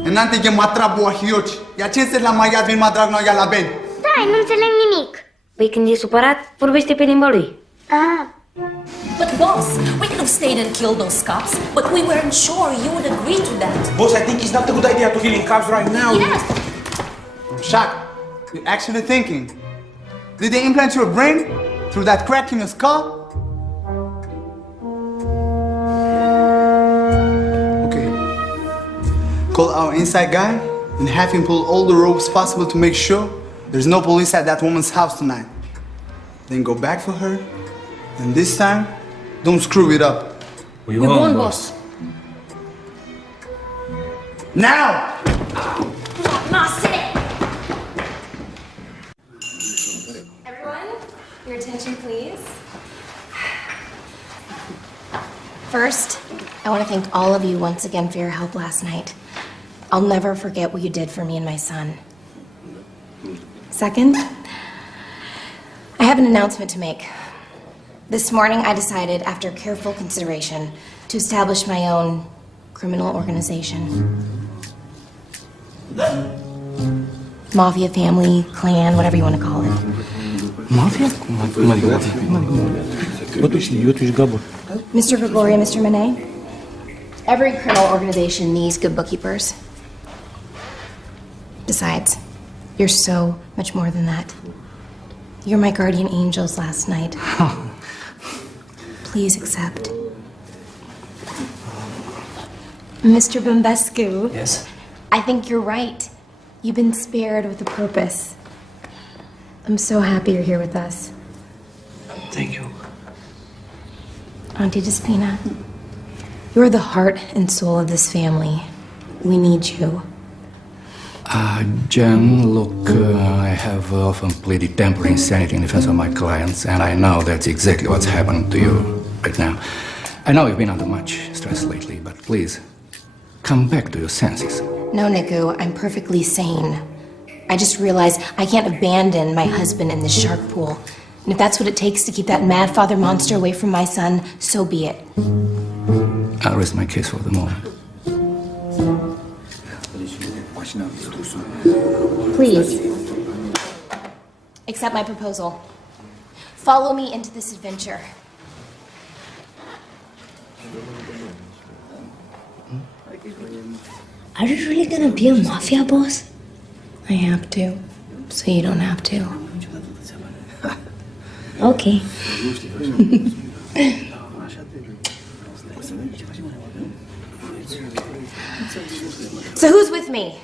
Enante che matrabu ahioci. Ia ce înseamnă la mai advin madrag noi la ben? Stai, nu înțeleg nimic. Păi când e supărat, vorbește pe limba lui. Ah. But boss, we could have stayed and killed those cops, but we weren't sure you would agree to that. Boss, I think it's not a good idea to killing cops right now. Yes. Shaq, you're actually thinking. Did they implant your brain through that crack in your skull? Call our inside guy and have him pull all the ropes possible to make sure there's no police at that woman's house tonight. Then go back for her, and this time, don't screw it up. We won't, boss. Now! Everyone, your attention, please. First, I want to thank all of you once again for your help last night. I'll never forget what you did for me and my son. Second, I have an announcement to make. This morning, I decided, after careful consideration, to establish my own criminal organization. Mafia, family, clan, whatever you want to call it. Mafia? Mr. Gregory and Mr. Monet, every criminal organization needs good bookkeepers. Besides, you're so much more than that. You're my guardian angels last night. Please accept. Mr. Bombescu. Yes? I think you're right. You've been spared with a purpose. I'm so happy you're here with us. Thank you. Auntie Despina, you're the heart and soul of this family. We need you. Jen, look, I have often pleaded temporary insanity in defense of my clients, and I know that's exactly what's happening to you right now. I know you've been under much stress lately, but please, come back to your senses. No, Niku, I'm perfectly sane. I just realized I can't abandon my husband in this shark pool. And if that's what it takes to keep that mad father monster away from my son, so be it. I'll rest my case for the moment. Please, accept my proposal. Follow me into this adventure. Are you really gonna be a mafia boss? I have to, so you don't have to. Okay. So who's with me?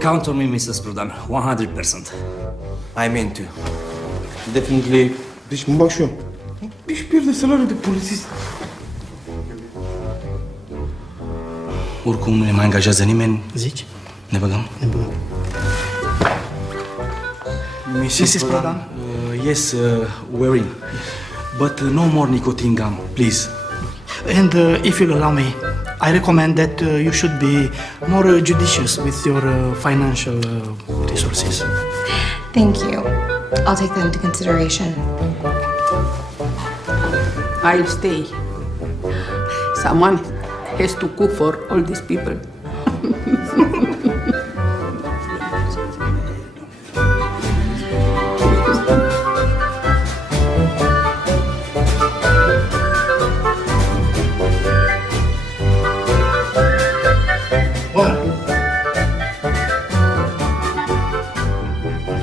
Count on me, Mrs. Prodan. 100%. I'm into. Definitely. Deci mă bag și eu. Își pierde salariul de polițist. Oricum nu ne mai angajează nimeni. Zici? Ne băgăm? Ne băgăm. Mrs. Prodan? Yes, we're in. But no more nicotine gum, please. And if you'll allow me, I recommend that you should be more judicious with your financial resources. Thank you. I'll take that into consideration. I'll stay. Someone has to cook for all these people.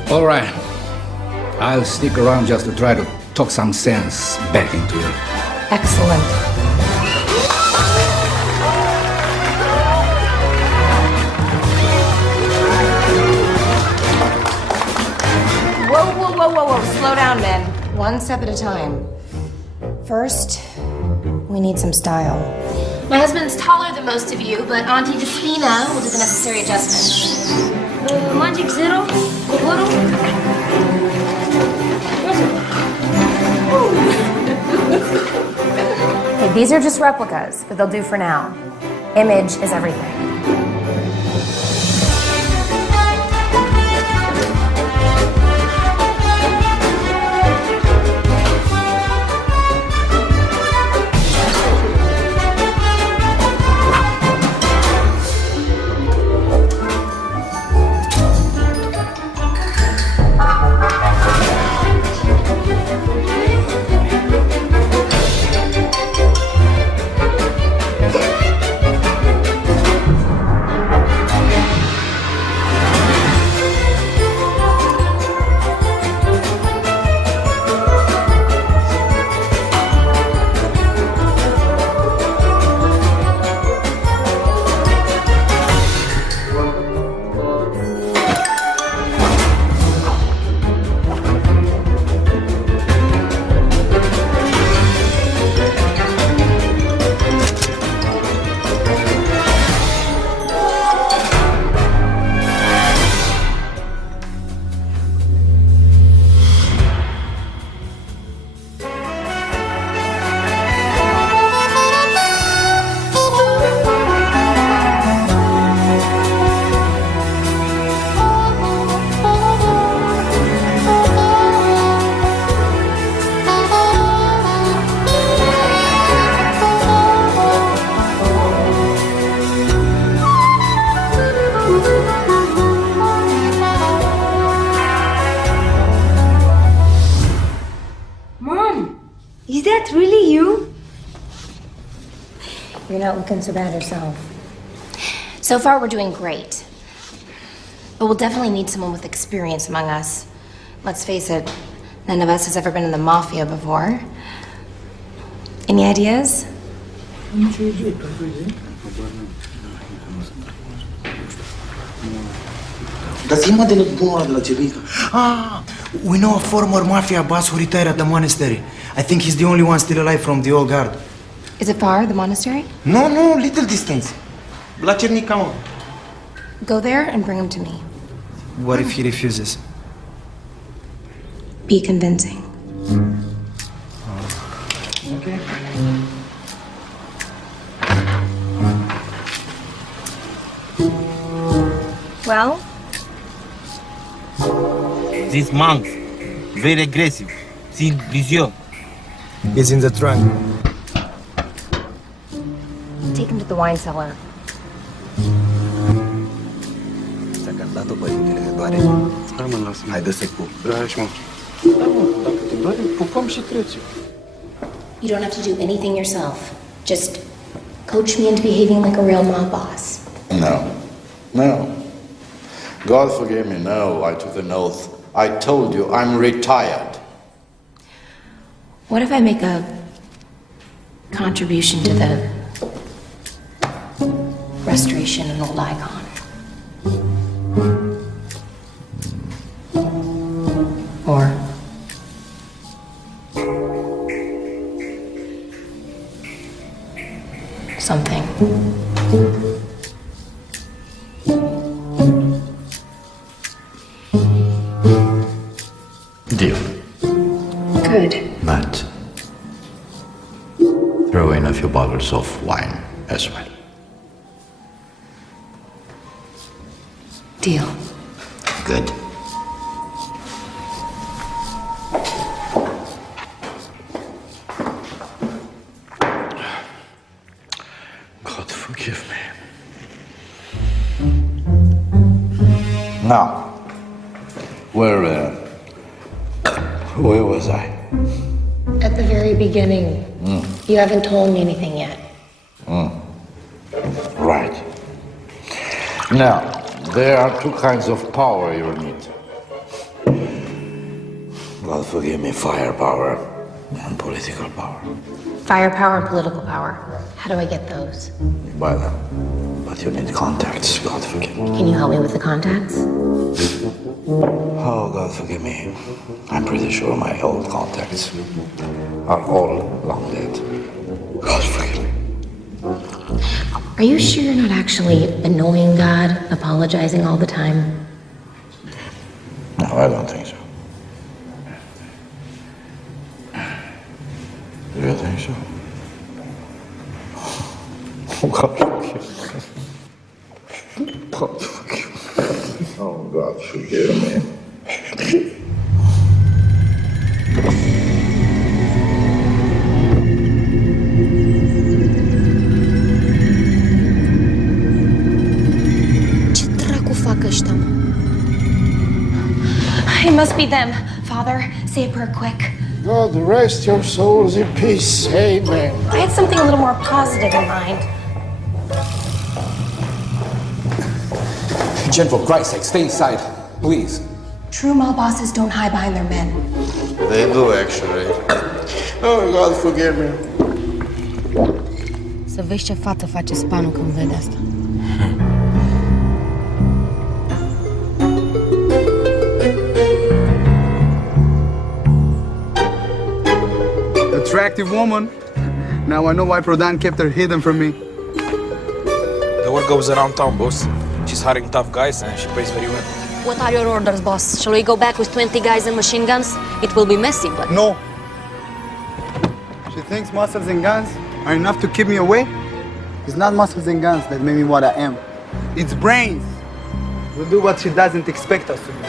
All right. I'll stick around just to try to talk some sense back into you. Excellent. Whoa. Slow down, men. One step at a time. First, we need some style. My husband's taller than most of you, but Auntie Despina will do the necessary adjustments. Magic Zero? Kokoro? Okay, these are just replicas, but they'll do for now. Image is everything. that really you? You're not looking so bad yourself. So far, we're doing great. But we'll definitely need someone with experience among us. Let's face it, none of us has ever been in the mafia before. Any ideas? Dar zi-mă de nebunul de la Cernică. Ah, we know a former mafia boss who retired at the monastery. I think he's the only one still alive from the old guard. Is it far, the monastery? No, no, little distance. La Cernica, mă. Go there and bring him to me. What if he refuses? Be convincing. Okay. Well? These monks, very aggressive, still vicious. He's in the trunk. Take him to the wine cellar. S-a cantat-o părintele, că doare. Hai mă, lasă-mă. Hai, dă-să-i pup. Dragi, mă. Da, mă, dacă te doare, pupăm și trece. You don't have to do anything yourself. Just coach me into behaving like a real mob boss. No. No. God forgive me, no, I took an oath. I told you, I'm retired. What if I make a contribution to the restoration of an old icon? Or something. Deal. Good. But throw in a few bottles of wine as well. Deal. Good. God forgive me. Now, where was I? At the very beginning. You haven't told me anything yet. Right. Now, there are two kinds of power you need. God forgive me, firepower and political power. Firepower and political power. How do I get those? Buy them. But you need contacts, God forgive me. Can you help me with the contacts? Oh, God forgive me. I'm pretty sure my old contacts are all long dead. God forgive me. Are you sure you're not actually annoying God, apologizing all the time? No, I don't think so. Do you think so? Oh, God forgive me. God forgive me. Oh, God forgive me. It must be them. Father, say a prayer quick. God rest your souls in peace. Amen. I had something a little more positive in mind. Jen, for Christ's sake, stay inside, please. True mob bosses don't hide behind their men. They do, actually. Oh, God forgive me. Să vezi ce față face Spanu când vede asta. Attractive woman. Now I know why Prodan kept her hidden from me. The word goes around town, boss. She's hiring tough guys and she pays very well. What are your orders, boss? Shall we go back with 20 guys and machine guns? It will be messy, but... No. She thinks muscles and guns are enough to keep me away? It's not muscles and guns that made me what I am. It's brains. We'll do what she doesn't expect us to do.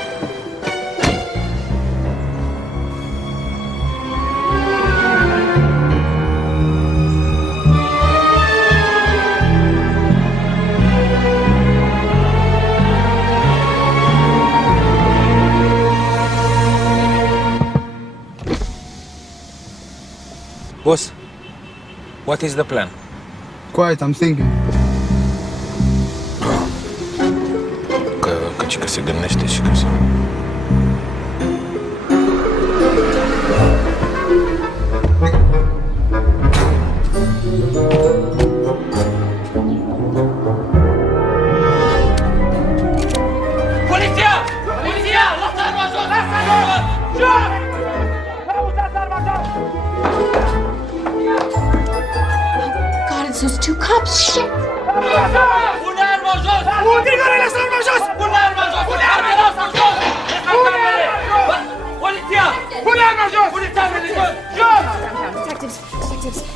Boss, what is the plan? Quiet, I'm thinking. Că se gândește și că se... Poliția! Poliția! Lasă arma jos! Lasă arma jos! Jos! Căutați arma jos! God, it's those two cops. Shit! Pune arma jos! Grigore, lasă arma jos! Pune arma jos! Pune arma jos! Poliția! Pune arma jos! Pune arma jos! Jos!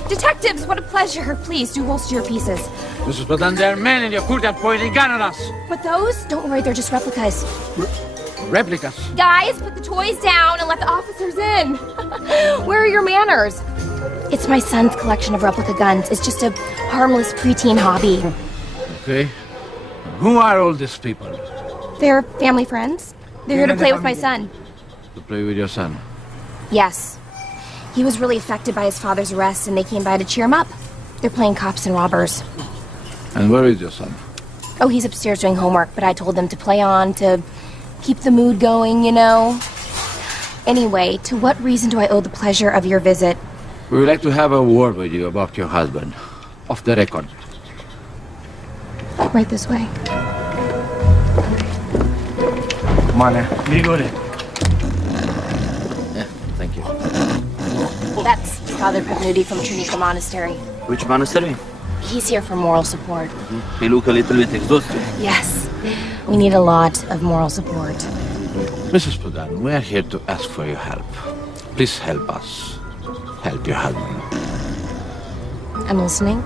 Detectives, what a pleasure. Please, do holster your pieces. Mrs. Padan, there are men in your court that pointing a gun at us. But those? Don't worry, they're just replicas. Replicas. Guys, put the toys down and let the officers in. Where are your manners? It's my son's collection of replica guns. It's just a harmless preteen hobby. Okay. Who are all these people? They're family friends. They're here to play with my son. To play with your son? Yes. He was really affected by his father's arrest and they came by to cheer him up. They're playing cops and robbers. And where is your son? Oh, he's upstairs doing homework, but I told them to play on, to keep the mood going, you know. Anyway, to what reason do I owe the pleasure of your visit? We would like to have a word with you about your husband. Off the record. Right this way. Mane. Grigore. Yeah, thank you. That's Father Pepnudi from Trinity Monastery. Which monastery? He's here for moral support. He look a little bit exhausted. Yes. We need a lot of moral support. Mrs. Padan, we are here to ask for your help. Please help us. Help your husband. I'm listening.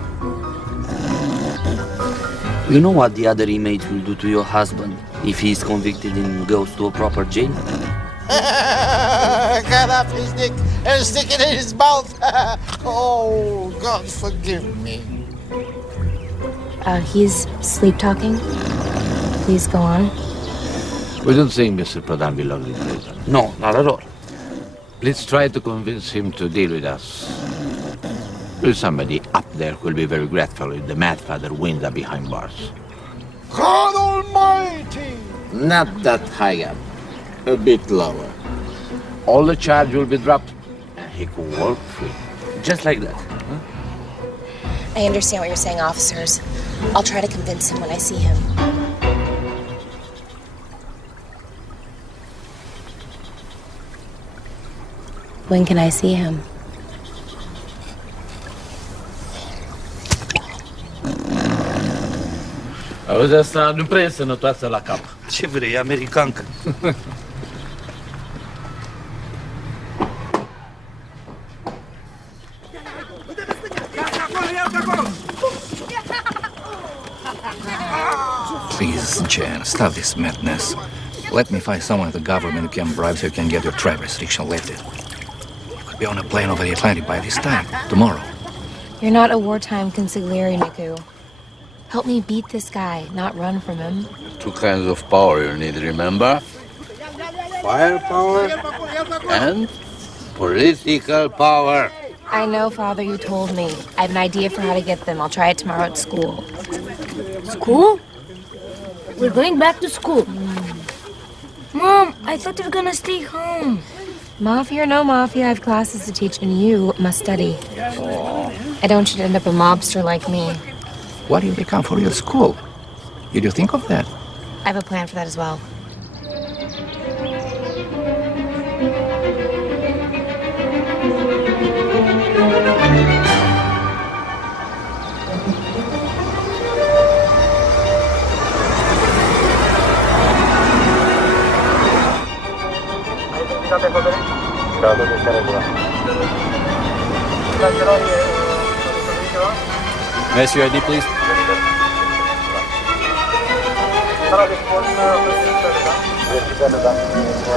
You know what the other inmates will do to your husband if he is convicted and goes to a proper jail? Cut off his dick and stick it in his mouth. Oh, God forgive me. He's sleep talking. Please go on. We don't think Mr. Padan belongs in prison. No, not at all. Please try to convince him to deal with us. There's somebody up there who will be very grateful if the mad father wins up behind bars. God Almighty! Not that high up. A bit lower. All the charge will be dropped, and he could walk free. Just like that. Huh? I understand what you're saying, officers. I'll try to convince him when I see him. When can I see him? Auzi, asta nu prea e sănătoasă la cap. Ce vrei, e americancă. Please, Jan, stop this madness. Let me find someone at the government who can bribe so you can get your travel restriction lifted. You could be on a plane over the Atlantic by this time, tomorrow. You're not a wartime consigliere, Niku. Help me beat this guy, not run from him. Two kinds of power you need, remember? Firepower and political power. I know, Father, you told me. I have an idea for how to get them. I'll try it tomorrow at school. School? We're going back to school. Mom, I thought you were gonna stay home. Mafia or no mafia, I have classes to teach, and you must study. I don't want you to end up a mobster like me. What do you become for your school? Did you think of that? I have a plan for that as well. May I see your ID, please?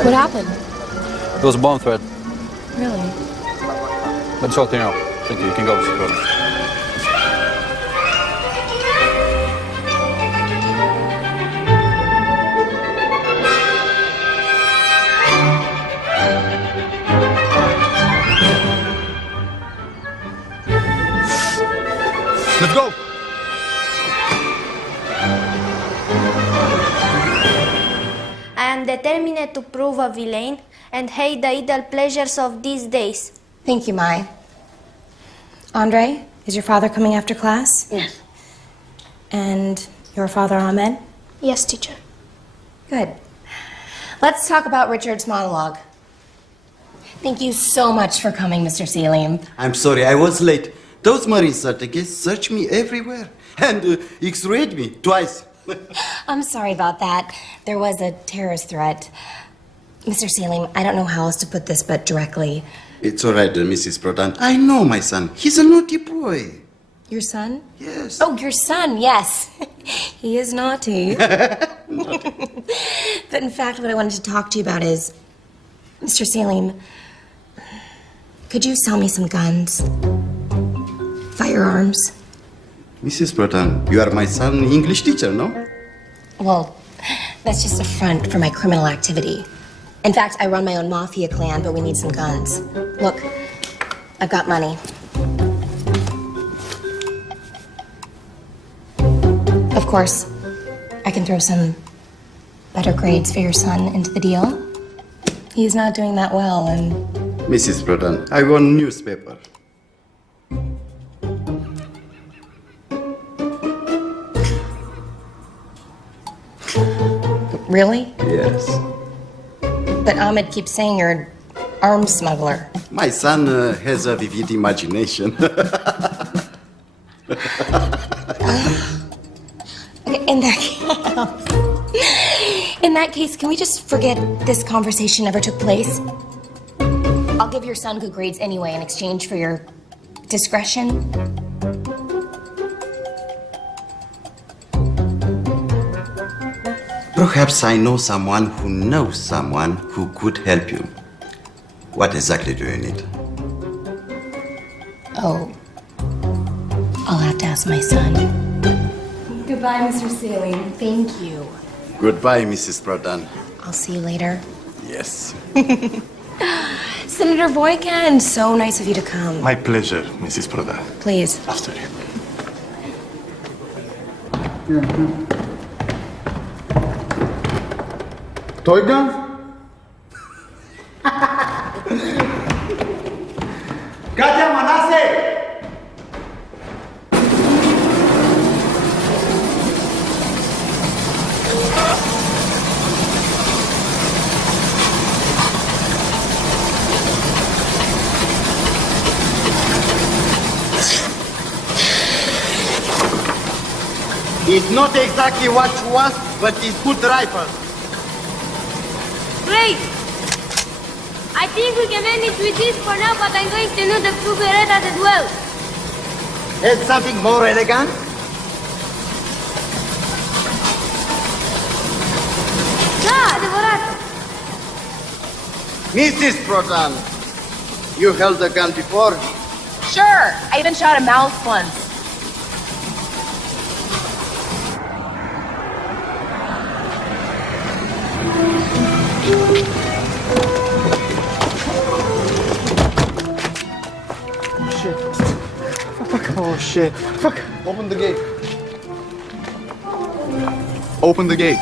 What happened? It was a bomb threat. Really? Let me sort it out. Thank you. You can go, Mr. Gordon. Let's go! I am determined to prove a villain and hate the idle pleasures of these days. Thank you, Mai. Andre, is your father coming after class? Yes. And your father, Ahmed? Yes, teacher. Good. Let's talk about Richard's monologue. Thank you so much for coming, Mr. Selim. I'm sorry, I was late. Those Marine strategists searched me everywhere and X-rayed me twice. I'm sorry about that. There was a terrorist threat. Mr. Selim, I don't know how else to put this, but directly. It's all right, Mrs. Prodan. I know my son. He's a naughty boy. Your son? Yes. Oh, your son, yes. He is naughty. But in fact, what I wanted to talk to you about is, Mr. Selim, could you sell me some guns? Firearms? Mrs. Prodan, you are my son's English teacher, no? Well, that's just a front for my criminal activity. In fact, I run my own mafia clan, but we need some guns. Look, I've got money. Of course, I can throw some better grades for your son into the deal. He's not doing that well, and... Mrs. Prodan, I want newspaper. Really? Yes. But Ahmed keeps saying you're an arms smuggler. My son has a vivid imagination. Okay, in that case, can we just forget this conversation ever took place? I'll give your son good grades anyway in exchange for your discretion. Perhaps I know someone who knows someone who could help you. What exactly do you need? Oh, I'll have to ask my son. Goodbye, Mr. Selim. Thank you. Goodbye, Mrs. Prodan. I'll see you later. Yes. Senator Boykan, so nice of you to come. My pleasure, Mrs. Prodan. Please. After you. Toy guns? Katia Manase! It's not exactly what you want, but it's good rifle. Great! I think we can manage with this for now, but I'm going to need the two Berettas as well. And something more elegant? Da, adevărat! Mrs. Prodan, you held a gun before? Sure. I even shot a mouse once. Shit. Fuck. Oh shit. Fuck. Open the gate. Open the gate.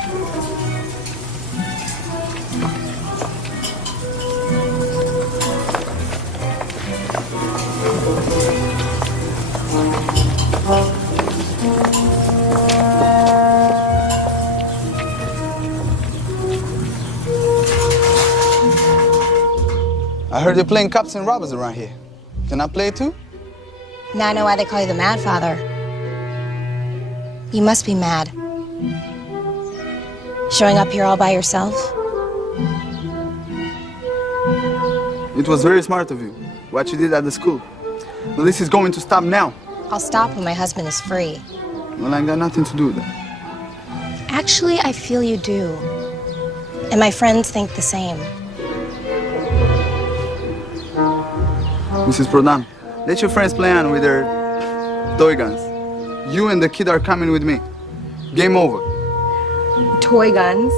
I heard you're playing cops and robbers around here. Can I play it too? Now I know why they call you the Mad Father. You must be mad. Showing up here all by yourself? It was very smart of you, what you did at the school. But this is going to stop now. I'll stop when my husband is free. Well, I got nothing to do with that. Actually, I feel you do. And my friends think the same. Mrs. Prodan, let your friends play on with their toy guns. You and the kid are coming with me. Game over. Toy guns?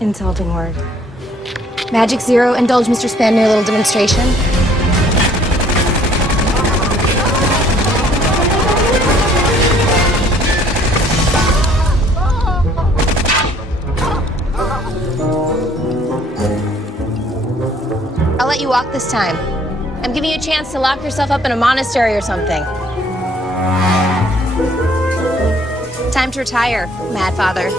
Insulting word. Magic Zero, indulge Mr. Span in a little demonstration. this time. I'm giving you a chance to lock yourself up in a monastery or something. Time to retire, Mad Father.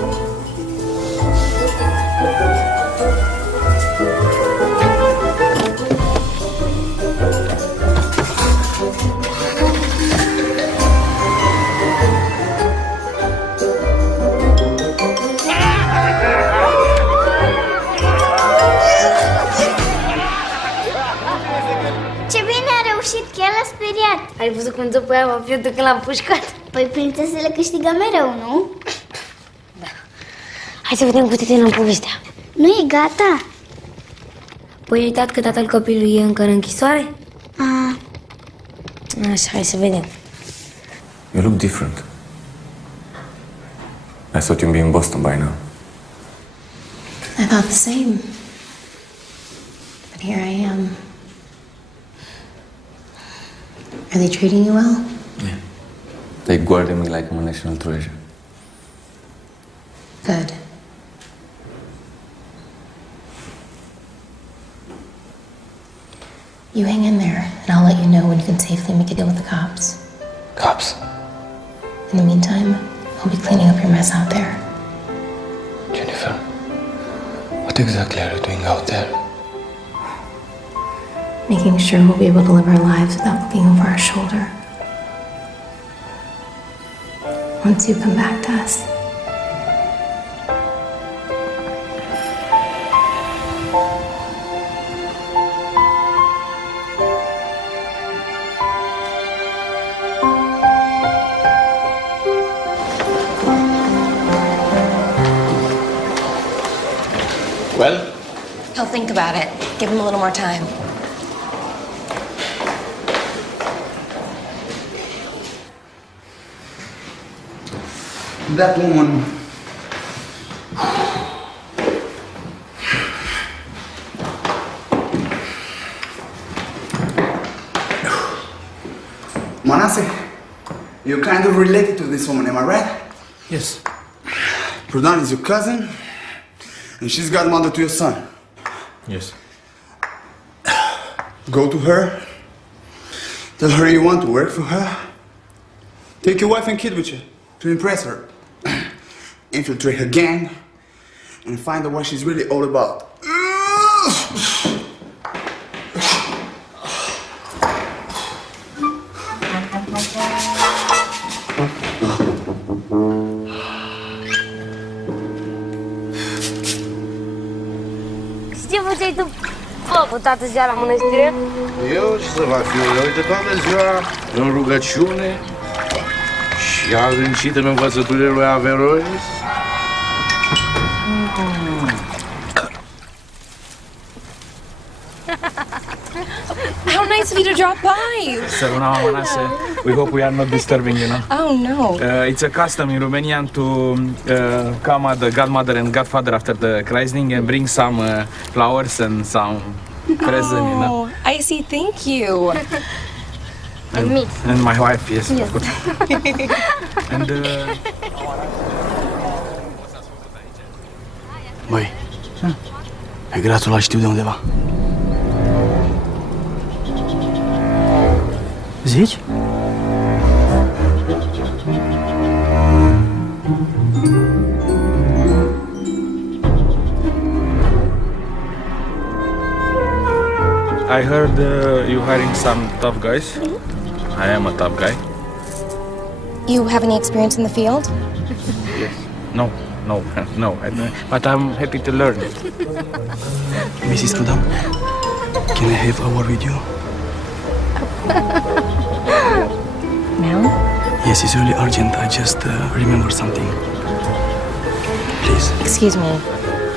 Ce bine a reușit, chiar l-a speriat. Ai văzut cum țăpăia m-a pierdut când l-am pușcat? Păi prințesele câștigă mereu, nu? Hai să vedem cu terminăm povestea. Nu e gata? Păi ai uitat că tatăl copilului e încă în închisoare? Așa, hai să vedem. You look different. I thought you'd be in Boston by now. I thought the same. But here I am. Are they treating you well? They guarded me like I'm a national treasure. Good. You hang in there, and I'll let you know when you can safely make a deal with the cops. Cops? In the meantime, I'll be cleaning up your mess out there. Jennifer, what exactly are you doing out there? Making sure we'll be able to live our lives without looking over our shoulder. Once you come back to us. Well? He'll think about it. Give him a little more time. That woman. Manasseh, you're kind of related to this woman, am I right? Yes. Prodan is your cousin, and she's godmother to your son. Yes. Go to her. Tell her you want to work for her. Take your wife and kid with you to impress her. Infiltrate her gang and find out what she's really all about. Ce făceai tu, cu tată ziua la mănăstire? Eu ce să fac, fiule? Uite, toată ziua în rugăciune și adâncit în învățăturile lui Averroes. How nice of you to drop by. Săruna, Manasseh. We hope we are not disturbing you, no? Oh, no. It's a custom in Romania to come the godmother and godfather after the christening and bring some flowers and some present, you know? I see. Thank you. And me. And my wife, yes. Yes. And Băi, pe grațul ăla știu de undeva. Zici? I heard you hiring some tough guys. I am a tough guy. You have any experience in the field? Yes. No. But I'm happy to learn. Mrs. Prudam, can I have a word with you? Now? Yes, it's really urgent. I just remember something. Please. Excuse me.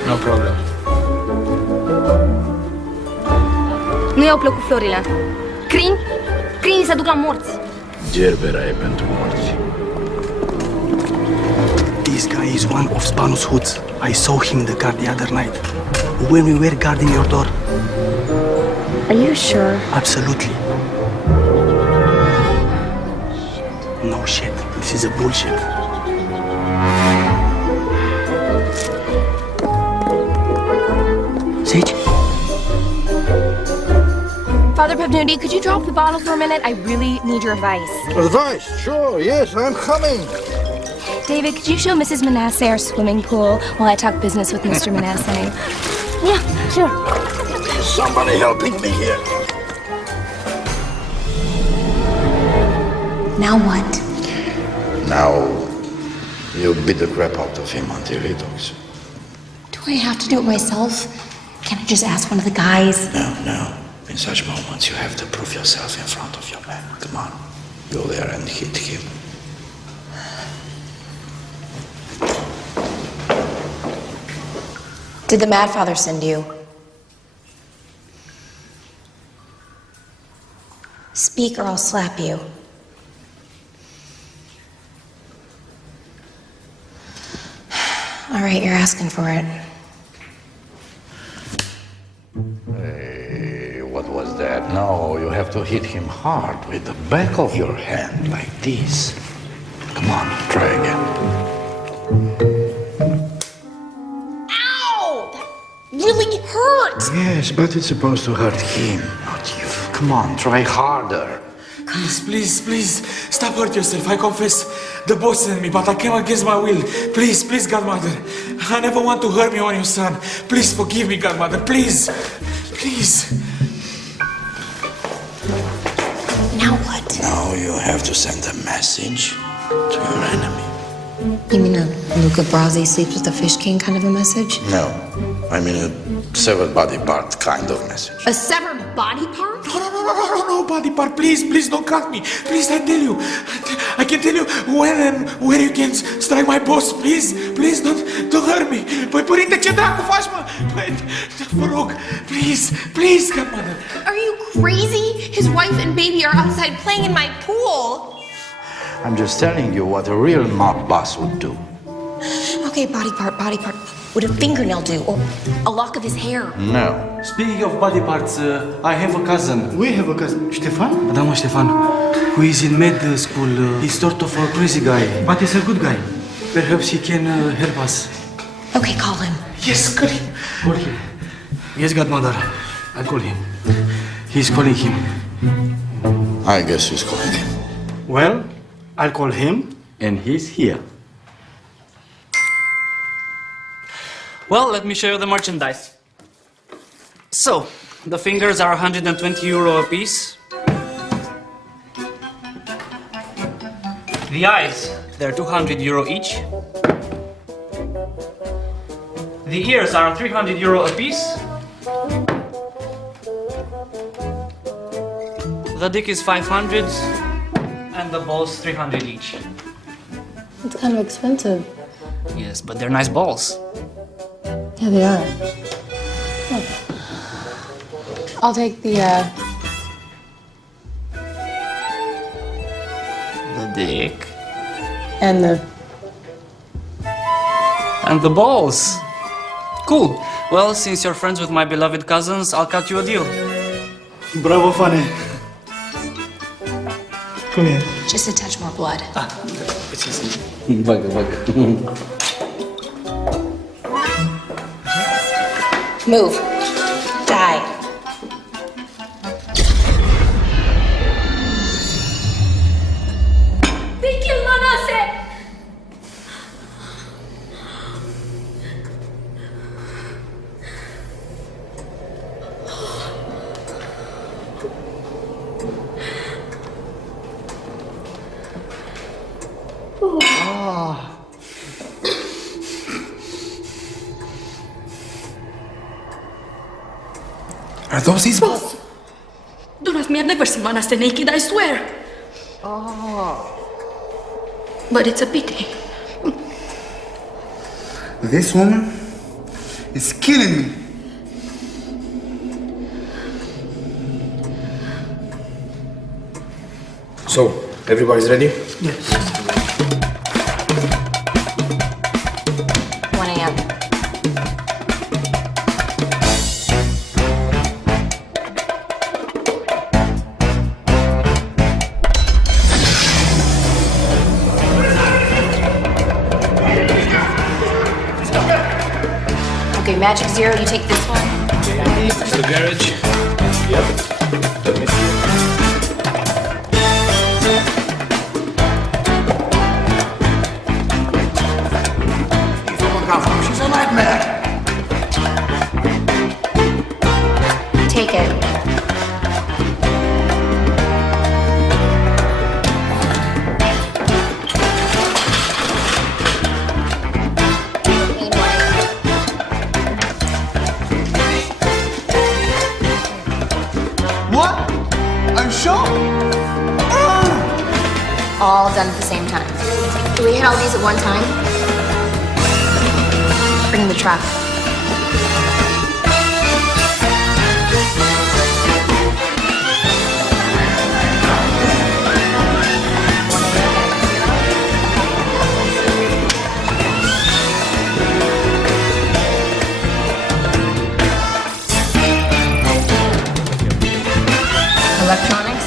No problem. Nu i-au plăcut florile. Crini se duc la morți. Gerbera e pentru morți. This guy is one of Spanus hoods. I saw him in the car the other night. When we were guarding your door. Are you sure? Absolutely. No shit. This is a bullshit. Zici? of nudity, could you drop the bottle for a minute? I really need your advice. Advice? Sure, yes, I'm coming. David, could you show Mrs. Manasseh our swimming pool while I talk business with Mr. Manasseh? Yeah, sure. Is somebody helping me here? Now what? Now, you beat the crap out of him until he talks. Do I have to do it myself? Can't I just ask one of the guys? No. In such moments, you have to prove yourself in front of your man. Come on, go there and hit him. Did the Mad Father send you? Speak or I'll slap you. All right, you're asking for it. Hey, what was that? No, you have to hit him hard with the back of your hand, like this. Come on, try again. Ow! That really hurt! Yes, but it's supposed to hurt him, not you. Come on, try harder. Please, stop hurt yourself. I confess, the boss sent me, but I came against my will. Please, Godmother. I never want to hurt me or your son. Please forgive me, Godmother. Please. Now what? Now you have to send a message to your enemy. You mean a Luca Brasi sleeps with the Fish King kind of a message? No, I mean a severed body part kind of message. A severed body part? No, body part. Please don't cut me. Please, I tell you. I can tell you when and where you can strike my boss. Please, don't hurt me. Păi, părinte, ce dracu faci, mă? Păi, vă rog, please, Godmother. Are you crazy? His wife and baby are outside playing in my pool. I'm just telling you what a real mob boss would do. Okay, body part. Would a fingernail do? Or a lock of his hair? No. Speaking of body parts, I have a cousin. We have a cousin. Ștefan? Da, mă, Ștefan. Who is in med school. He's sort of a crazy guy. But he's a good guy. Perhaps he can help us. Okay, call him. Yes, call him. Call him. Yes, Godmother. I'll call him. He's calling him. I guess he's calling him. Well, I'll call him, and he's here. Well, let me show you the merchandise. So, the fingers are 120 euro a piece. The eyes, they're 200 euro each. The ears are 300 euro a piece. The dick is 500, and the balls 300 each. It's kind of expensive. Yes, but they're nice balls. Yeah, they are. Oh. I'll take the dick. And the balls. Cool. Well, since you're friends with my beloved cousins, I'll cut you a deal. Bravo, Fane. Come here. Just a touch more blood. It's easy. Bug. Move. Die. They killed Manasseh! Are those his balls? Boss, Duras, me, I've never seen Manasseh naked, I swear. But it's a pity. This woman is killing me. So, everybody's ready? Yes. 1 a.m. Okay, Magic Zero, you take this one. The garage. Yep. Let me see. show? All done at the same time. Do we hit all these at one time? Bring the truck. Electronics.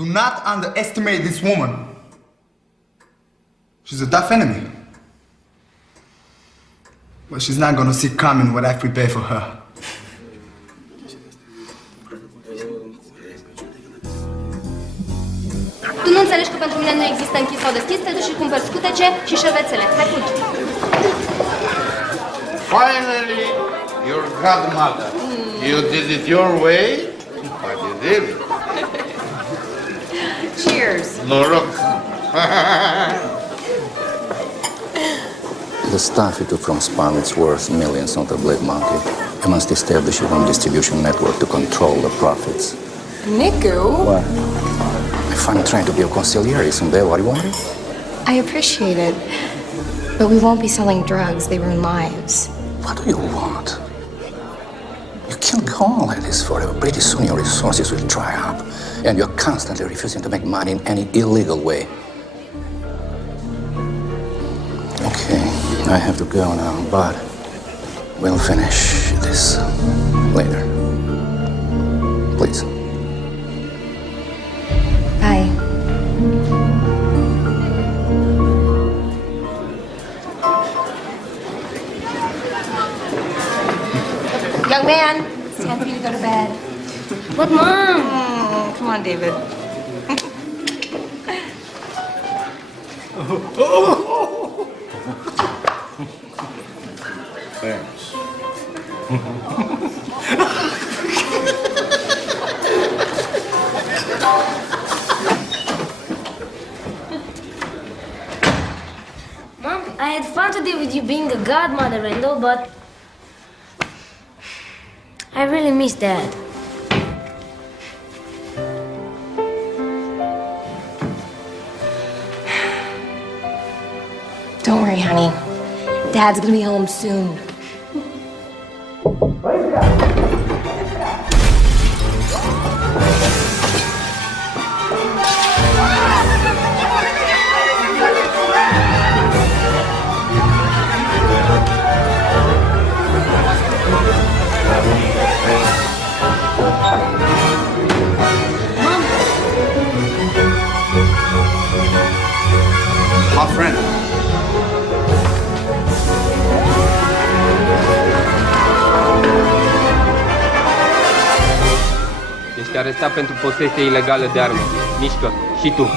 Do not underestimate this woman. She's a tough enemy. But she's not gonna see coming what I prepare for her. Tu nu înțelegi că pentru mine nu există închis sau deschis, te duci și cumperi scutece și șervețele. Hai, fugi! Finally, your godmother. You did it your way, but you did it. Cheers! Noroc. The stuff you took from Spam is worth millions on the black market. You must establish your own distribution network to control the profits. Niku? What? If I'm trying to be a consigliere, isn't that what you wanted? I appreciate it. But we won't be selling drugs. They ruin lives. What do you want? You can't go on like this forever. Pretty soon your resources will dry up, and you're constantly refusing to make money in any illegal way. Okay, I have to go now, but we'll finish this later. Please. Bye. Young man, it's time for you to go to bed. But Mom! Come on, David. Thanks. Mom, I had fun today with you being a godmother, Randall, but I really miss Dad. Don't worry, honey. Dad's gonna be home soon. My friend. Ești arestat pentru posesie ilegală de arme. Mișcă. Și tu.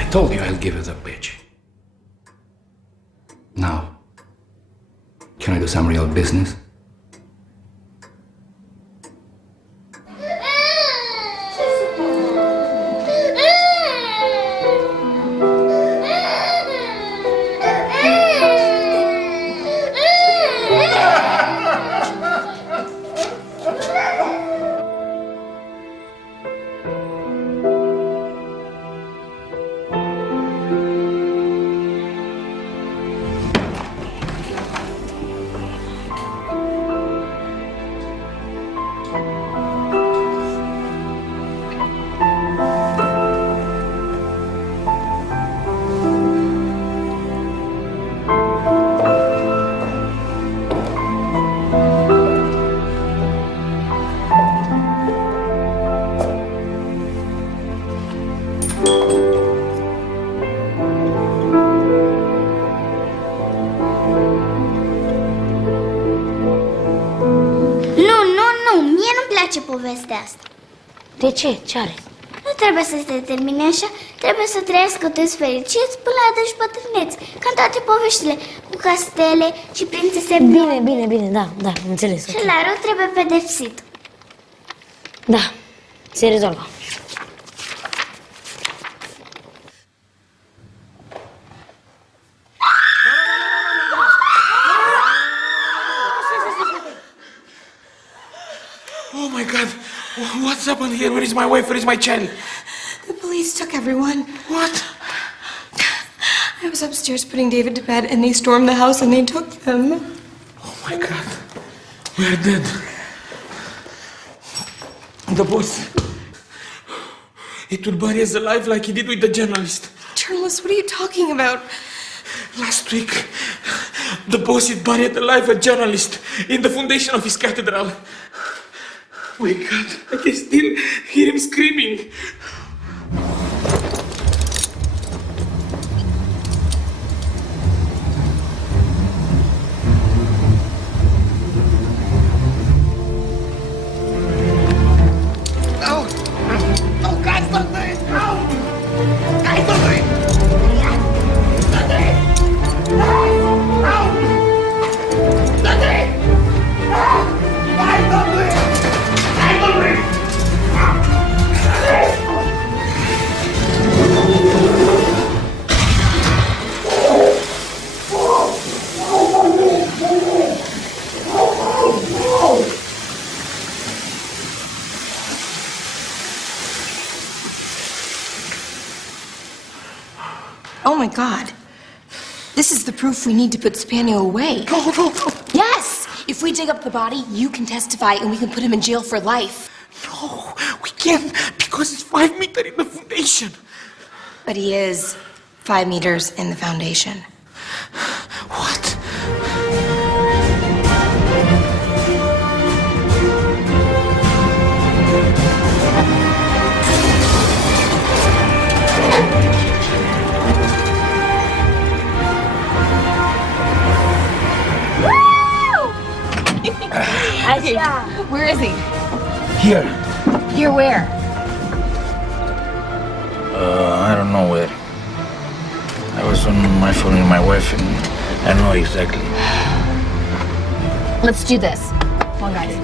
I told you I'll give you the bitch. Now, can I do some real business? De ce? Ce are? Nu trebuie să se termine așa, trebuie să trăiască toți fericiți până la adânci bătrâneți, ca în toate poveștile, cu castele și prințese. Bine, da, am înțeles. Și la rău trebuie pedepsit. Da, se rezolvă. Oh my God! What's happened here? Where is my wife? Where is my child? The police took everyone. What? I was upstairs putting David to bed, and they stormed the house and they took them. Oh my God! We are dead. The boss. It will bury us alive like he did with the journalist. Journalist, what are you talking about? Last week, the boss had buried alive a journalist in the foundation of his cathedral. Oh my God, I can still hear him screaming. Oh my God. This is the proof we need to put Spaniel away. No. Yes! If we dig up the body, you can testify and we can put him in jail for life. No, we can't because he's 5 meters in the foundation. But he is 5 meters in the foundation. What? Okay, where is he? Here. Here where? I don't know where. I was on my phone with my wife and I don't know exactly. Let's do this. Come on, guys.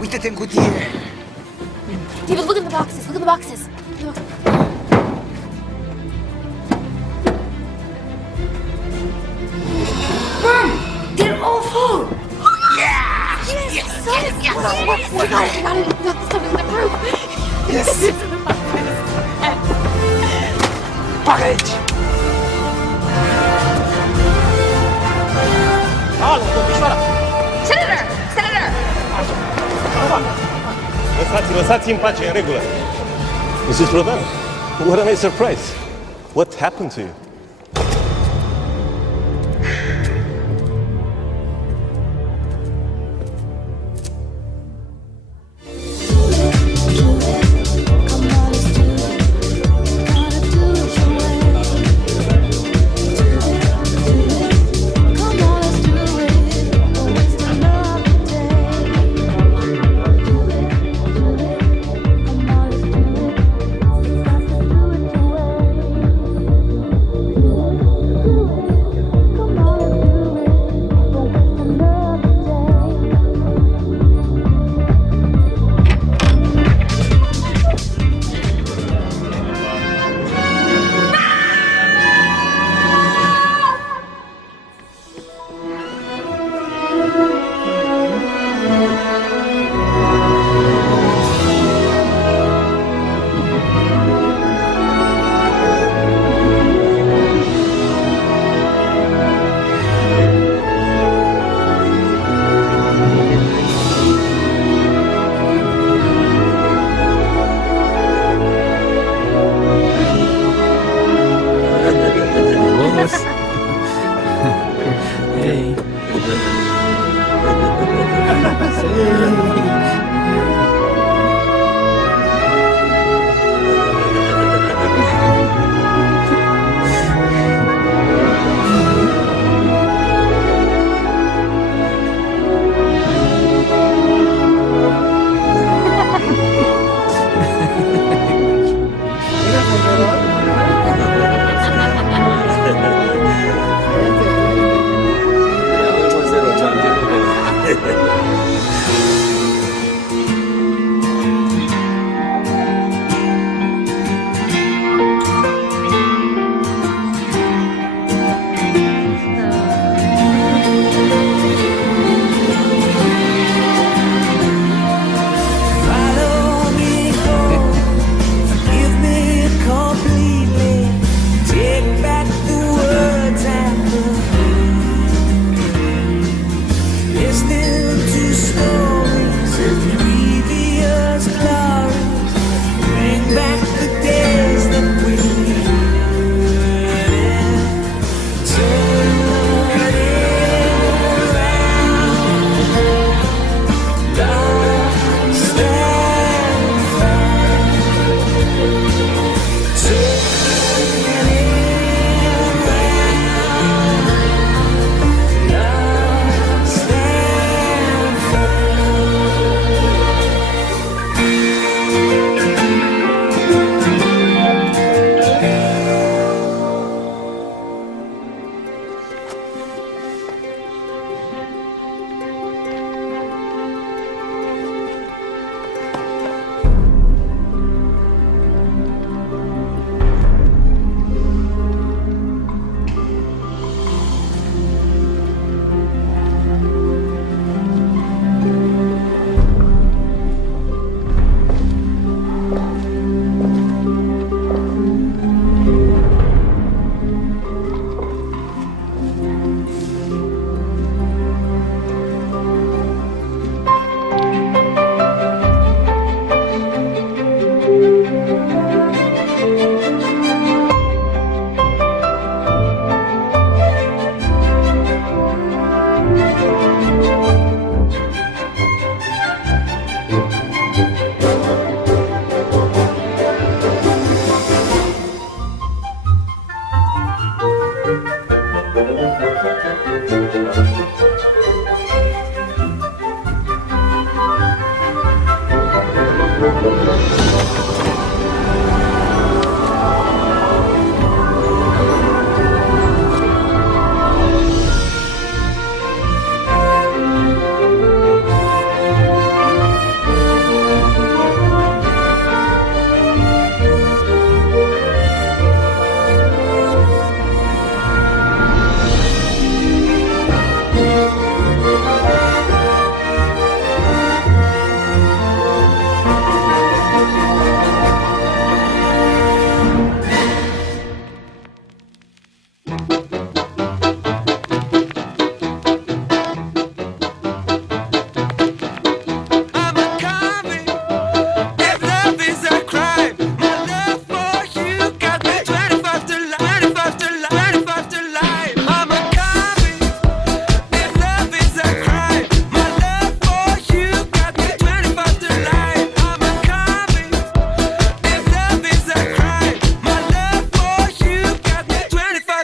Uită-te în cutie. David, look at the boxes. Look at the boxes. Mom, they're all full. Yes! Yes! We got it. We got the stuff in the proof. Yes! Bagă aici! Alo, domnișoara! Senator! Senator! Lăsați-mi în pace, în regulă. Mrs. Rodan, what a nice surprise. What happened to you?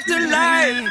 to life.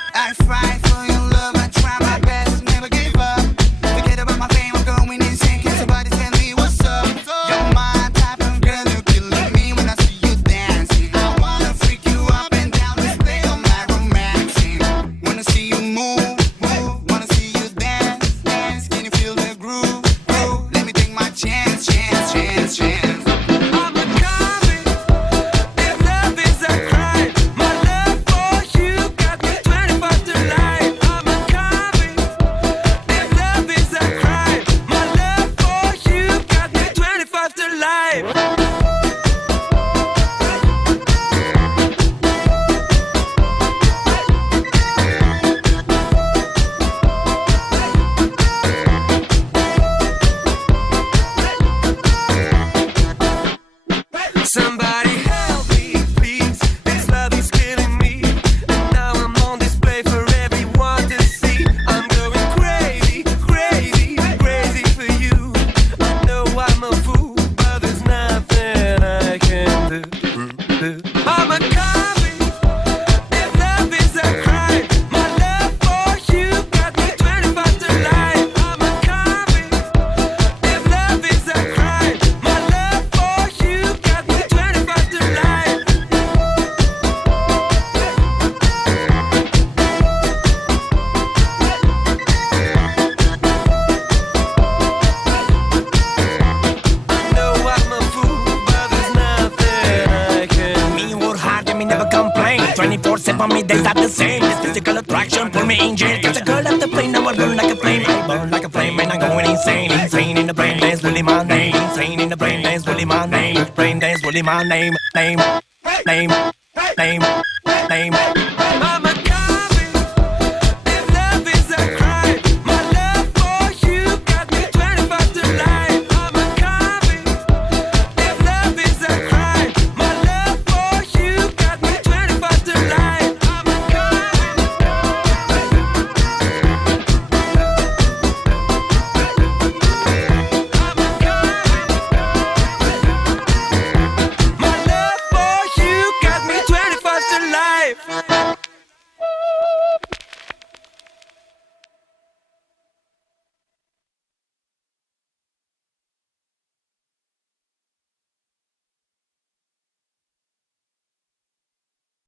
physical attraction, pull me angel. Got a girl at the plane, now I burn like a flame. I burn like a flame and I'm going insane. Insane in the brain dance, really my name. Insane in the brain dance, really my name. Brain dance, really my name. Name, name, name, name.